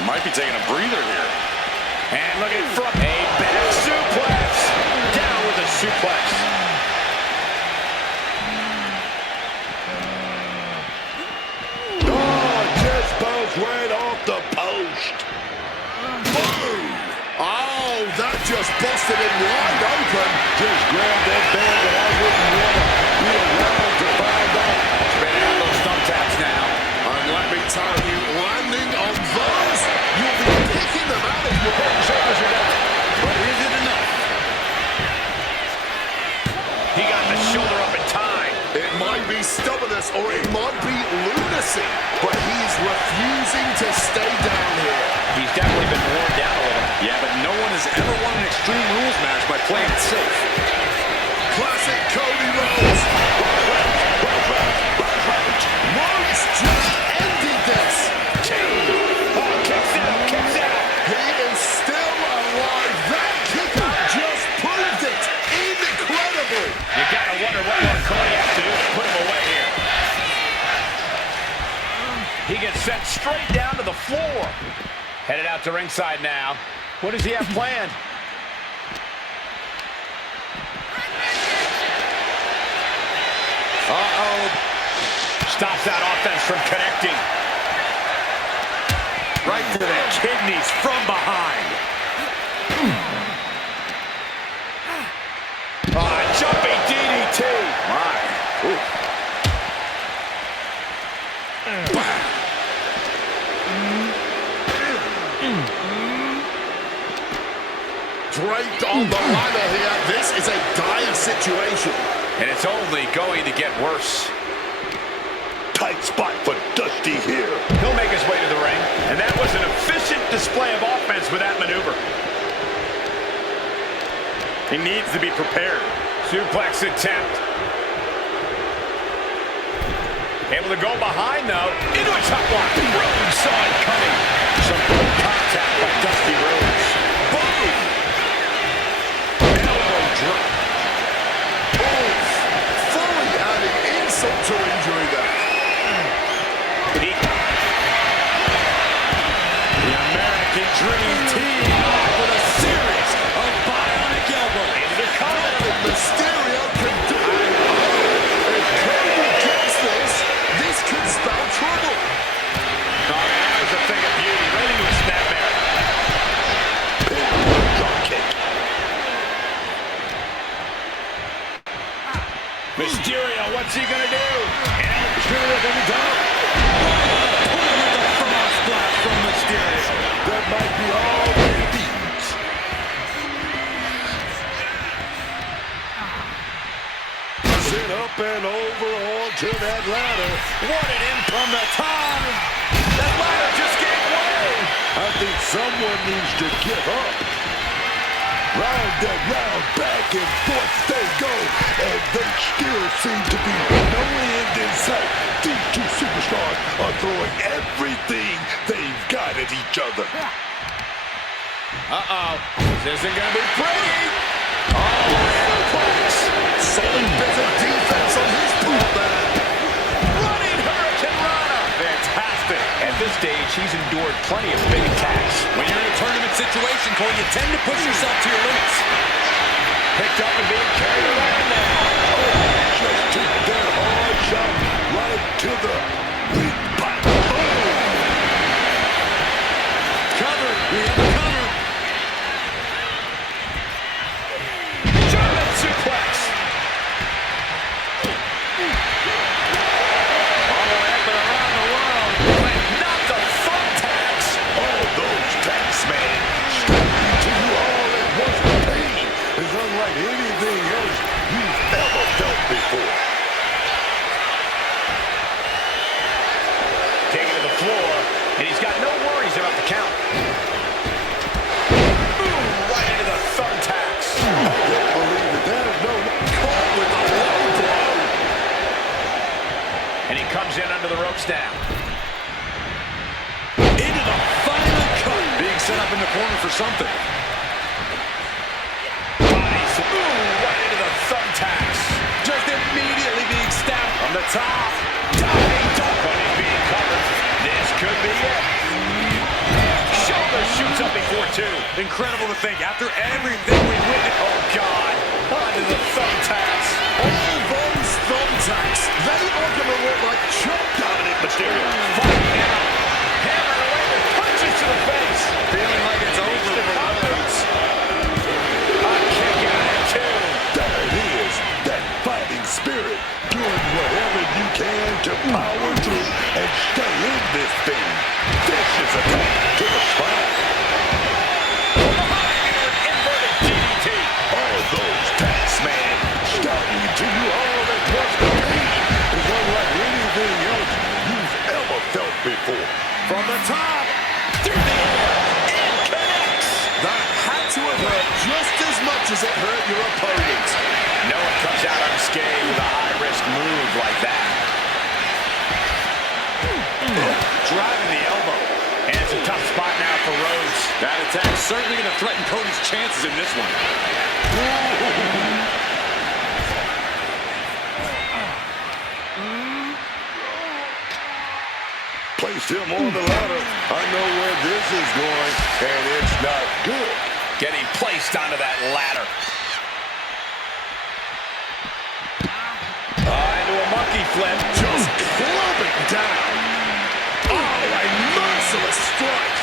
Might be taking a breather here. And looking from a back suplex. Down with a suplex. Oh, just bounced right off the post. Boom! Oh, that just busted him wide open. Just grabbed that bag that I wouldn't want to be around to find out. Spinning out those thumbtacks now. And let me tell you, landing on those, you'll be picking them out of your own shoulders are down. But is it enough? He got the shoulder up in time. It might be stubbornness or it might be lunacy, but he's refusing to stay down here. He's definitely been worn down a little. Yeah, but no one has ever won an Extreme Rules match by playing it safe. Clap He gets sent straight down to the floor. Headed out to ringside now. What does he have planned? Uh-oh. Stops that offense from connecting. Right to the kidneys from behind. Jumping DDT. My. Ooh. Draped on the ladder here. This is a dire situation. And it's only going to get worse. Tight spot for Dusty here. He'll make his way to the ring. And that was an efficient display of offense with that maneuver. He needs to be prepared. Suplex attempt. Able to go behind, though. Into a top block. Rhodes saw it coming. Some good contact by Dusty Rhodes. Boom! Elbow drop. Oh, fully adding insult to injury there. The American Dream Team off with a series of bionic elbows. Into the cover. Mysterio can do it. If Cody gets this, this could spell trouble. Oh, that was a thing of beauty. Right into a snapmare. Drop kick. Mysterio, what's he gonna do? Elbow in the top. With the frost blast from Mysterio. That might be all it needs. Sit up and over onto that ladder. Wanted him from the top. That ladder just gave way. I think someone needs to give up. Round and round, back and forth they go, and they still seem to be no end in sight. These two superstars are throwing everything they've got at each other. Uh-oh. This isn't gonna be pretty. Oh, suplex. Solid bit of defense on his part there. Running Hurricane Rana. Fantastic. At this stage, he's endured plenty of big attacks. When you're in a tournament situation, Cole, you tend to push yourself to your limits. Picked up and being carried around now. Just took that hard shot right to the big button. Cover. We have a cover. German suplex. All the way up and around the world. But not the thumbtacks. All those tax men stepping to you all at once. The pain is unlike anything else you've ever felt before. Taken to the floor, and he's got no worries about the count. Boom, right into the thumbtacks. I can't believe it. That is no caught with a low blow. And he comes in under the ropes now. Into the final cut. Being set up in the corner for something. Body boom, right into the thumbtacks. Just immediately being stabbed from the top. Diving dunk, but he's being covered. This could be it. Shoulder shoots up before two. Incredible to think. After everything we witnessed. Oh, God. Onto the thumbtacks. All those thumbtacks, they are going to look like chop Dominant Mysterio. Fighting now. Hammered away with punches to the face. Feeling like it's over The for covers. A kick out at two. There it is. That fighting spirit. Doing whatever you can to power through and stay in this thing. Vicious attack to the spine. Inverted DDT. All those tax men starting to you all at once. The pain is unlike anything else you've ever felt before. from the top. Through the air. It connects. That had to have hurt just as much as it hurt your opponent. No one comes out unscathed with a high-risk move like that. Driving the elbow. And it's a tough spot now for Rhodes. That attack certainly going to threaten Cody's chances in this one. placed him on the ladder. I know where this is going, and it's not good. Getting placed onto that ladder. Into a monkey flip. Just clubbing down. Oh, a merciless strike.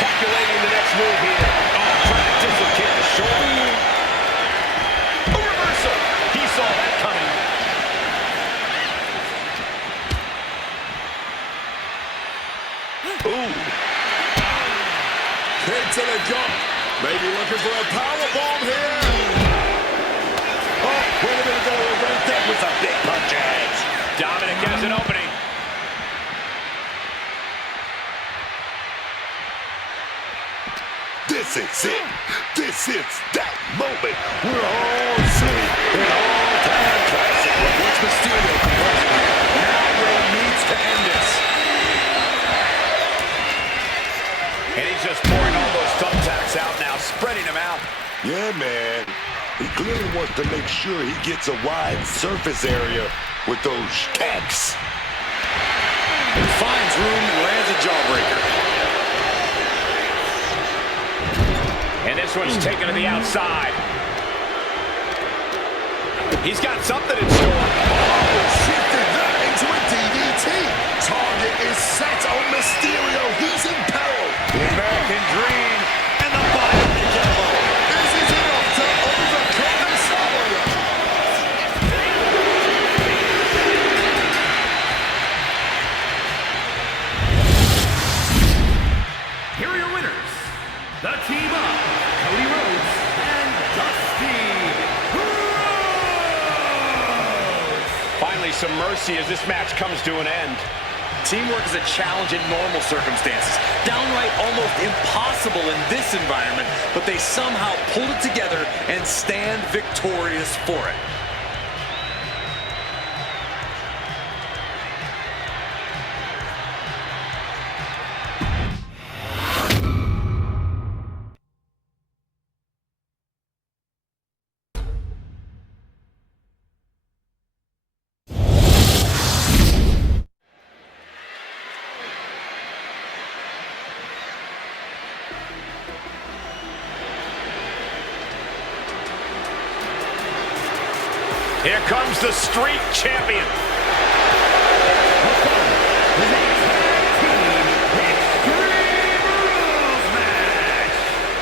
Calculating the next move here. Oh, trying to dislocate the shoulder. A reversal. He saw that coming. Ooh. Kick to the gut. Maybe looking for a powerbomb here. Oh, wait a minute, though. Right there with some big punches. Dominic has an opening. This is it. This is that moment. We're all seeing an all-time classic. What's Mysterio composing here? Now Ray needs to end this. And he's just pouring all those thumbtacks out now, spreading them out. Yeah, man. He clearly wants to make sure he gets a wide surface area with those tacks. Finds room and lands a jawbreaker. And this one's taken to the outside. He's got something in store. Oh, shifted that into a DDT. Target is set on Mysterio. He's in peril. The American Dream and the Bionic Elbow. This is enough to overcome this warrior. Here are your winners. The team up, Cody Rhodes and Dusty Rhodes. Finally, some mercy as this match comes to an end. Teamwork is a challenge in normal circumstances. Downright almost impossible in this environment, but they somehow pulled it together and stand victorious for it. Here comes the Street Champion.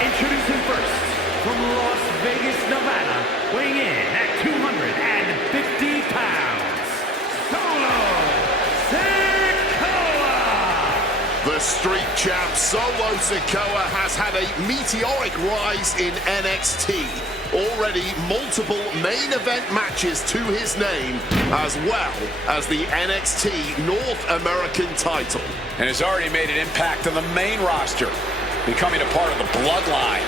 Introducing first, from Las Vegas, Nevada, weighing in at 250 pounds, Solo Sikoa! The street champ Solo Sikoa has had a meteoric rise in NXT. Already multiple main event matches to his name, as well as the NXT North American title. And has already made an impact on the main roster, becoming a part of the bloodline.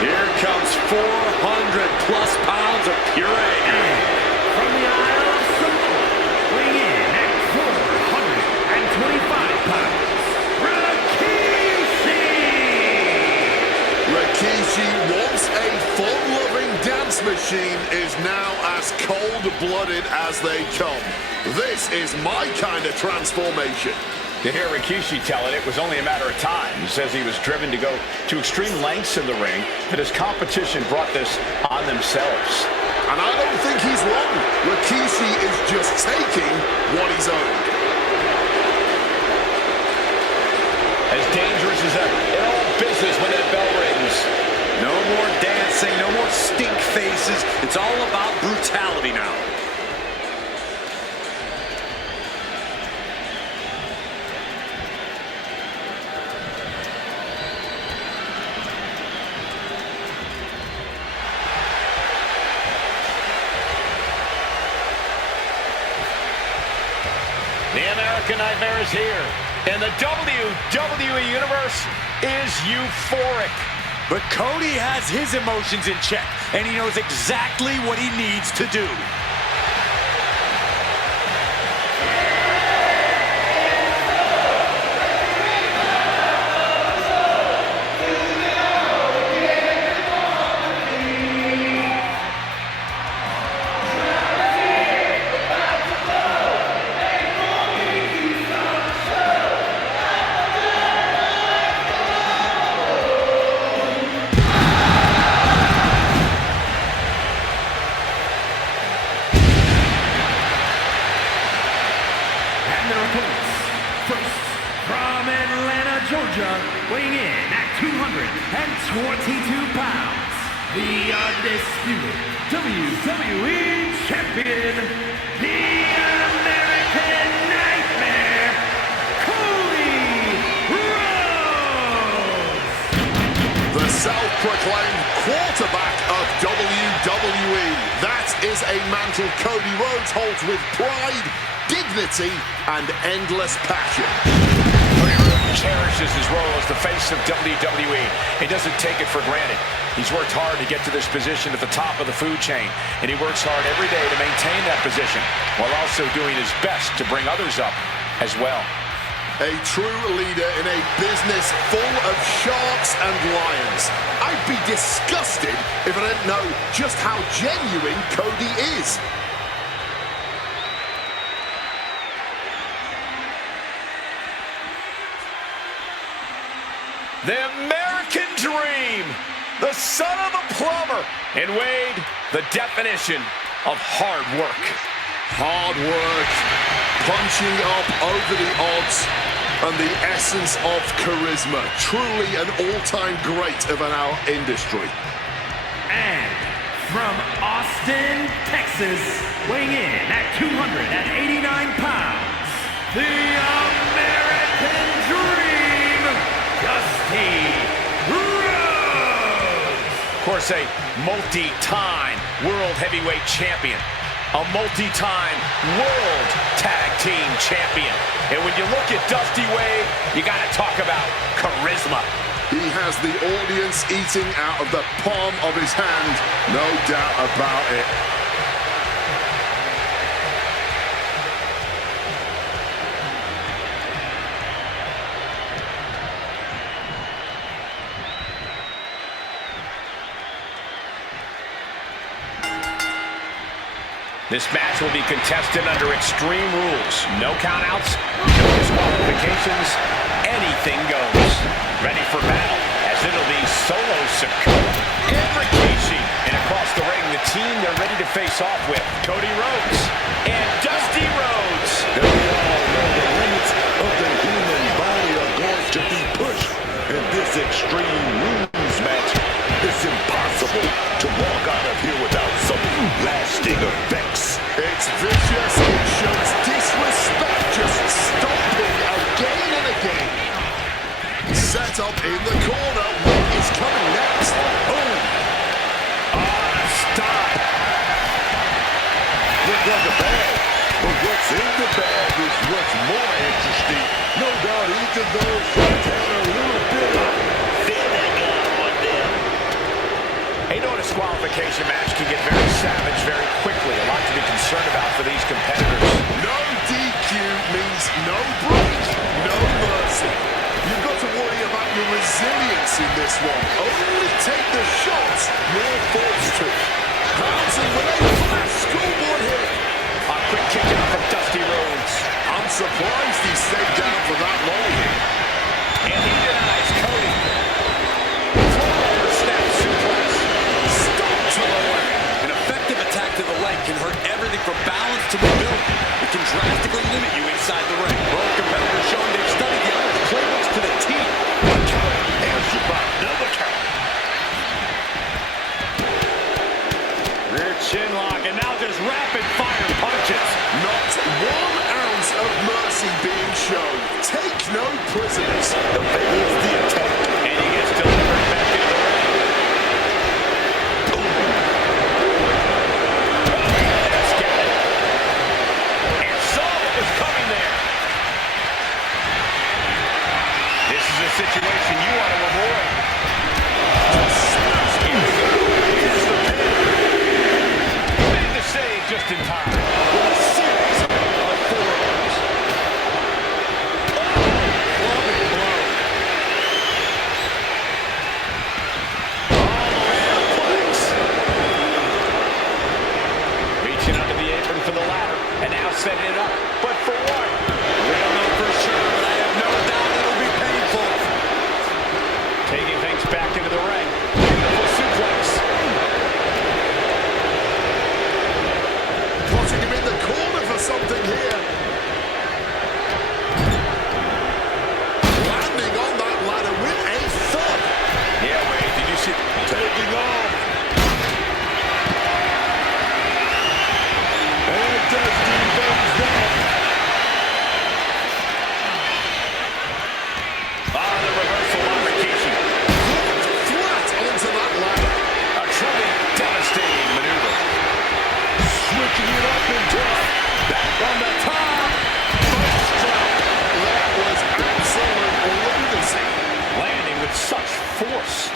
Here comes 400+ pounds of puree. From the Isle of Samoa, weighing in at 425 pounds, Rikishi, once a fun-loving dance machine, is now as cold-blooded as they come. This is my kind of transformation. To hear Rikishi tell it, it was only a matter of time. He says he was driven to go to extreme lengths in the ring, that his competition brought this on themselves. And I don't think he's wrong. Rikishi is just taking what he's owed. As dangerous as ever, in all business when that bell rings. No more dancing, no more stink faces. It's all about brutality now. The American Nightmare is here, and the WWE Universe is euphoric. But Cody has his emotions in check, and he knows exactly what he needs to do. Weighing in at 222 pounds, the undisputed WWE Champion, the American Nightmare, Cody Rhodes! The self-proclaimed quarterback of WWE. That is a mantle Cody Rhodes holds with pride, dignity, and endless passion. Cherishes his role as the face of WWE. He doesn't take it for granted. He's worked hard to get to this position at the top of the food chain, and he works hard every day to maintain that position while also doing his best to bring others up as well. A true leader in a business full of sharks and lions. I'd be disgusted if I didn't know just how genuine Cody is. The American Dream, the son of a plumber, and Wade, the definition of hard work. Hard work, punching up over the odds, and the essence of charisma. Truly an all-time great of our industry. And from Austin, Texas, weighing in at 289 pounds, the American Dream, Dusty Rhodes! Of course, a multi-time World Heavyweight Champion, a multi-time World Tag Team Champion. And when you look at Dusty Wade, you got to talk about charisma. He has the audience eating out of the palm of his hand, no doubt about it. This match will be contested under Extreme Rules. No countouts, no disqualifications, anything goes. Ready for battle, as it'll be Solo Sikoa and Rikishi. And across the ring, the team they're ready to face off with, Cody Rhodes and Dusty Rhodes. And we all know the limits of the human body are going to be pushed in this Extreme Rules match. It's impossible to walk out of here without some lasting effects. It's vicious, it shows disrespect, just stomping again and again. Set up in the corner, what is coming next? Boom! Stop! Look like a bag, but what's in the bag is what's more interesting. No doubt each of those shots had a little bit of feel that gun on them. You know, a disqualification match can get very savage very quickly. A lot to be concerned about for these competitors. No DQ means no break, no mercy. You've got to worry about your resilience in this one. Only take the shots you're forced to. Bouncing with a flash schoolboy hit. A quick kick out from Dusty Rhodes. I'm surprised he stayed down for that long. And he denies Cody. Floor snap suplex. Stomp to the leg. An effective attack to the leg can hurt everything from balance to mobility. It can drastically limit you inside the ring. Both competitors showing they've studied the other's playbooks to the team. One count, hands you by another count. Rear chin lock, and now just rapid fire punches. Not 1 ounce of mercy being shown. Take no prisoners. The bait is the attack. And he gets delivered back into the ring. And saw what was coming there. This is a situation you want to avoid. just in time. With a series of forearms. Clubbing blow. All the way to the place. Reaching under the apron for the ladder, and now setting it up. But for what? We don't know for sure, but I have no doubt it'll be painful. Taking things back into the ring. Beautiful suplex. Plotting him in the corner for something here. Landing on that ladder with a thud. Yeah, Wade, did you see? Taking off. And Dusty goes down. Ah, the reversal on Rikishi. Flat onto that ladder. A truly devastating maneuver. Switching it up in time. Back on the top. First drop. That was absolute lunacy. Landing with such force.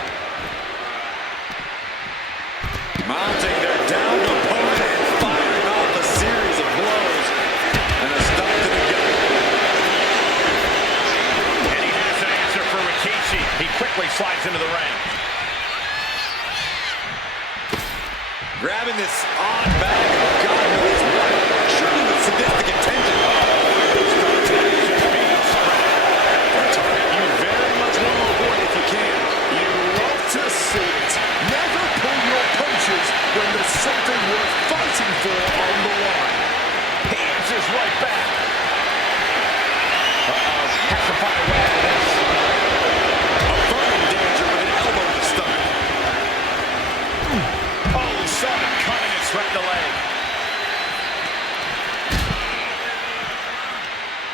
Mounting their downed opponent and firing off a series of blows. And a stop to the gut. And he has an answer for Rikishi. He quickly slides into the ring. Grabbing this odd bag of God knows what. Surely with sadistic intention. A target you very much want to avoid if you can. You love to see it. Never pull your punches when there's something worth fighting for on the line. He answers right back. Uh-oh. Has to find a way out of this. Averting danger with an elbow to the stomach. Oh, saw it coming and swept the leg.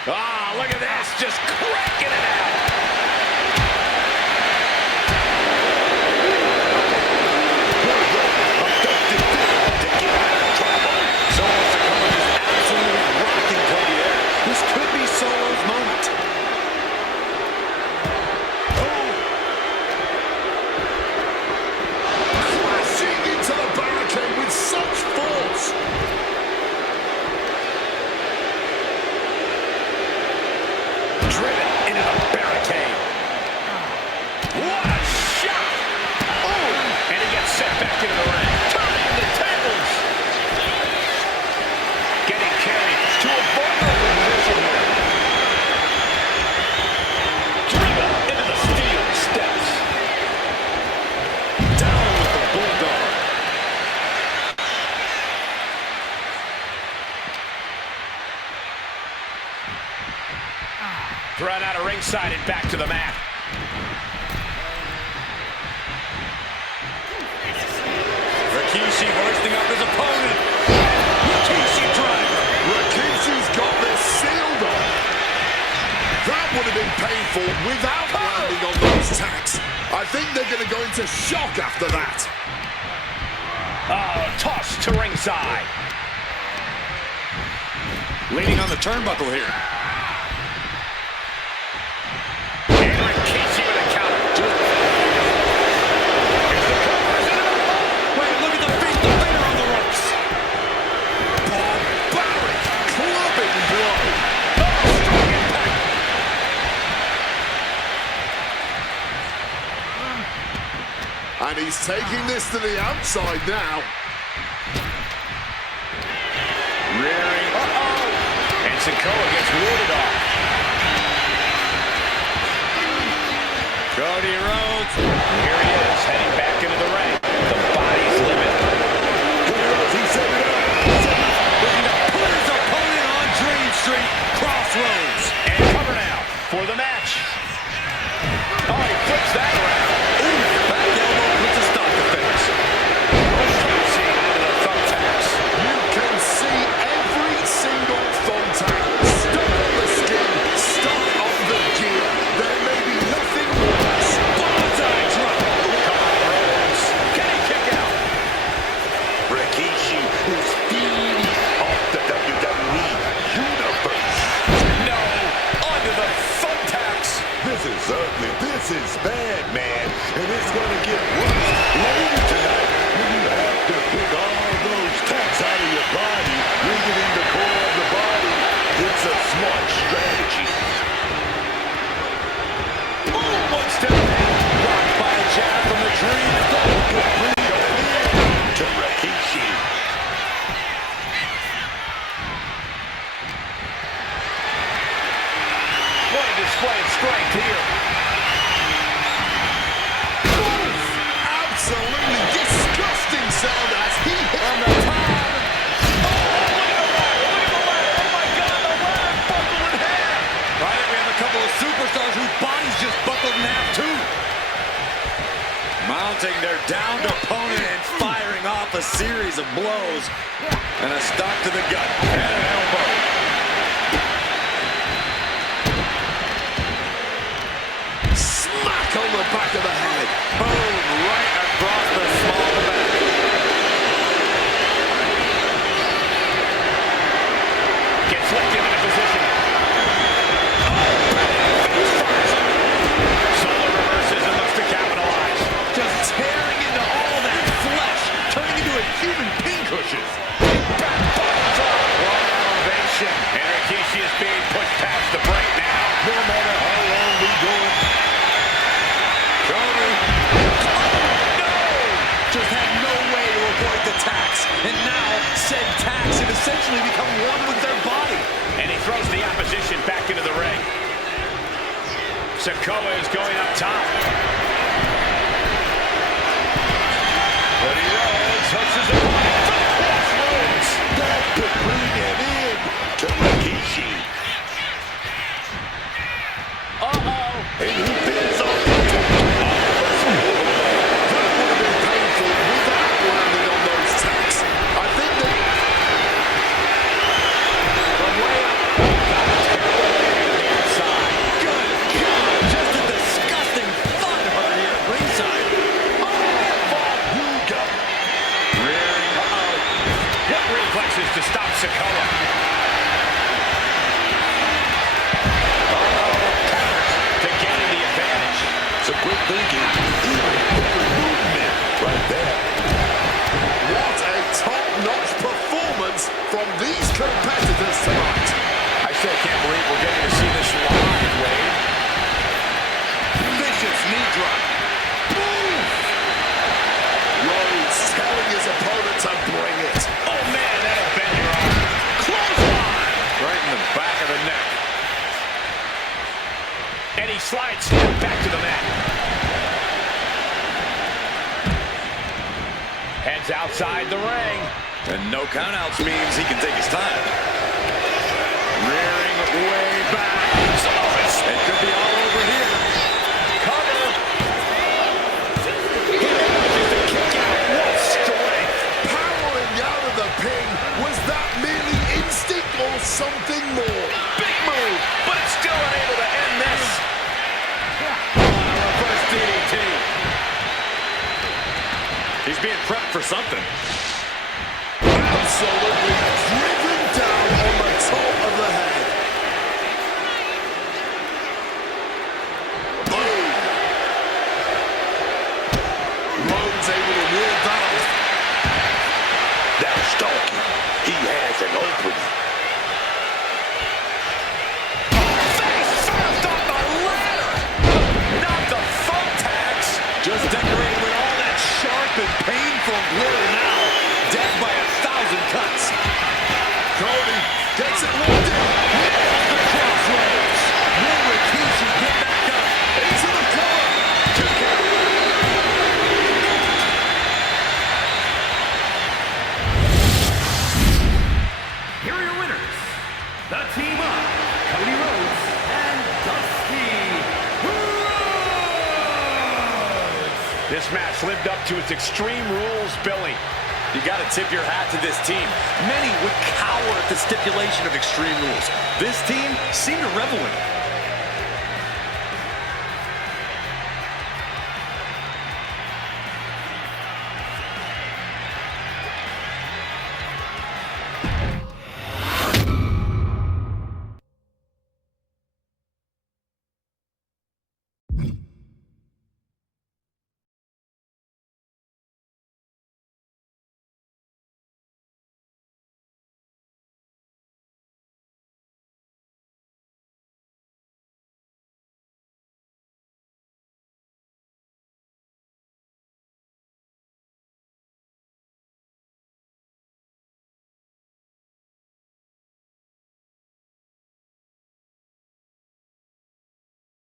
Ah, look at this. Just cracking it out. Solo's succumbing is absolutely rocking Cody there. This could be Solo's moment. Crashing into the barricade with such force. Driven into the barricade. What a shot! Oh, and he gets set back into the ring. Turning the tables. Getting carried to a vulnerable position here. Driven into the steel steps. Down with the bulldog. Thrown out of ringside and back to the mat. Rikishi hoisting up his opponent. Rikishi driver. Rikishi's got this sealed on. That would have been painful without landing on those tacks. I think they're going to go into shock after that. Oh, toss to ringside. Leaning on the turnbuckle here. And Rikishi with a counter. Here's the cover. Wait, look at the feet, the finger on the ropes. Barbaric clubbing blow. Strong impact. And he's taking this to the outside now. Rearing. And Sikoa gets warded off. Cody Rhodes. Here he is, heading back into the ring. The body's limit. He's setting it up. Looking to put his opponent on Dream Street. Crossroads. And cover now for the match. Oh, he flips that around. Ooh, back elbow puts a stop to things. Rikishi into the thumbtacks. You can see every single thumbtack stuck on the skin, stuck on the gear. There may be nothing worse. Bullseye drop. confronting their downed opponent and firing off a series of blows. And a stop to the gut and an elbow. Smack on the back of the head. Boom, right across the small of the back. Gets left into position. Solo reverses and looks to capitalize. Just tearing into all that flesh, turning into a human pincushion. Back bottom drop. What elevation. And Rikishi is being pushed past the break now. No matter how long we go. Cody. No! Just had no way to avoid the tax. And now, said tax have essentially become one with their body. And he throws the opposition back into the ring. Sikoa is going up top. Cody Rhodes hooks his opponent to the crossroads. That could bring him in to Rikishi. Uh-oh. And he pins on the top. That would have been painful without landing on those tacks. I think that From way up. Got a terrible landing on the inside. Good God, just a disgusting fun hurt here at ringside. You got it. Rearing. Uh-oh. What reflexes to stop Sikoa? To gain the advantage. Some quick thinking. Even better movement right there. what a top-notch performance from these competitors tonight. I still can't believe we're getting to see this live, Wade. Vicious knee drop. Rhodes telling his opponent to bring it. Oh, man, that'll bend your arm. Clothesline. Right in the back of the neck. And he slides back to the mat. Heads outside the ring. And no countouts means he can take his time. Rearing way back. It could be all over here. Cover. He manages to kick out. What strength. Powering out of the pin. Was that merely instinct or something more? Big move, but it's still unable to end this. Reverse DDT. He's being prepped for something. Absolutely driven down on the top of the head. Boom! Rhodes able to ward that off. Now stalking. He has an opening. Face first on the ladder. Not the thumbtacks. Just decorated with all that sharp and painful glitter now. Death by 1,000 cuts. Cody gets it locked in. Nails the crossroads. Will Rikishi get back up? Into the cover. Here are your winners. The team of Cody Rhodes and Dusty Rhodes. This match lived up to its Extreme Rules billing. You got to tip your hat to this team. Many would cower at the stipulation of Extreme Rules. This team seemed to revel in it.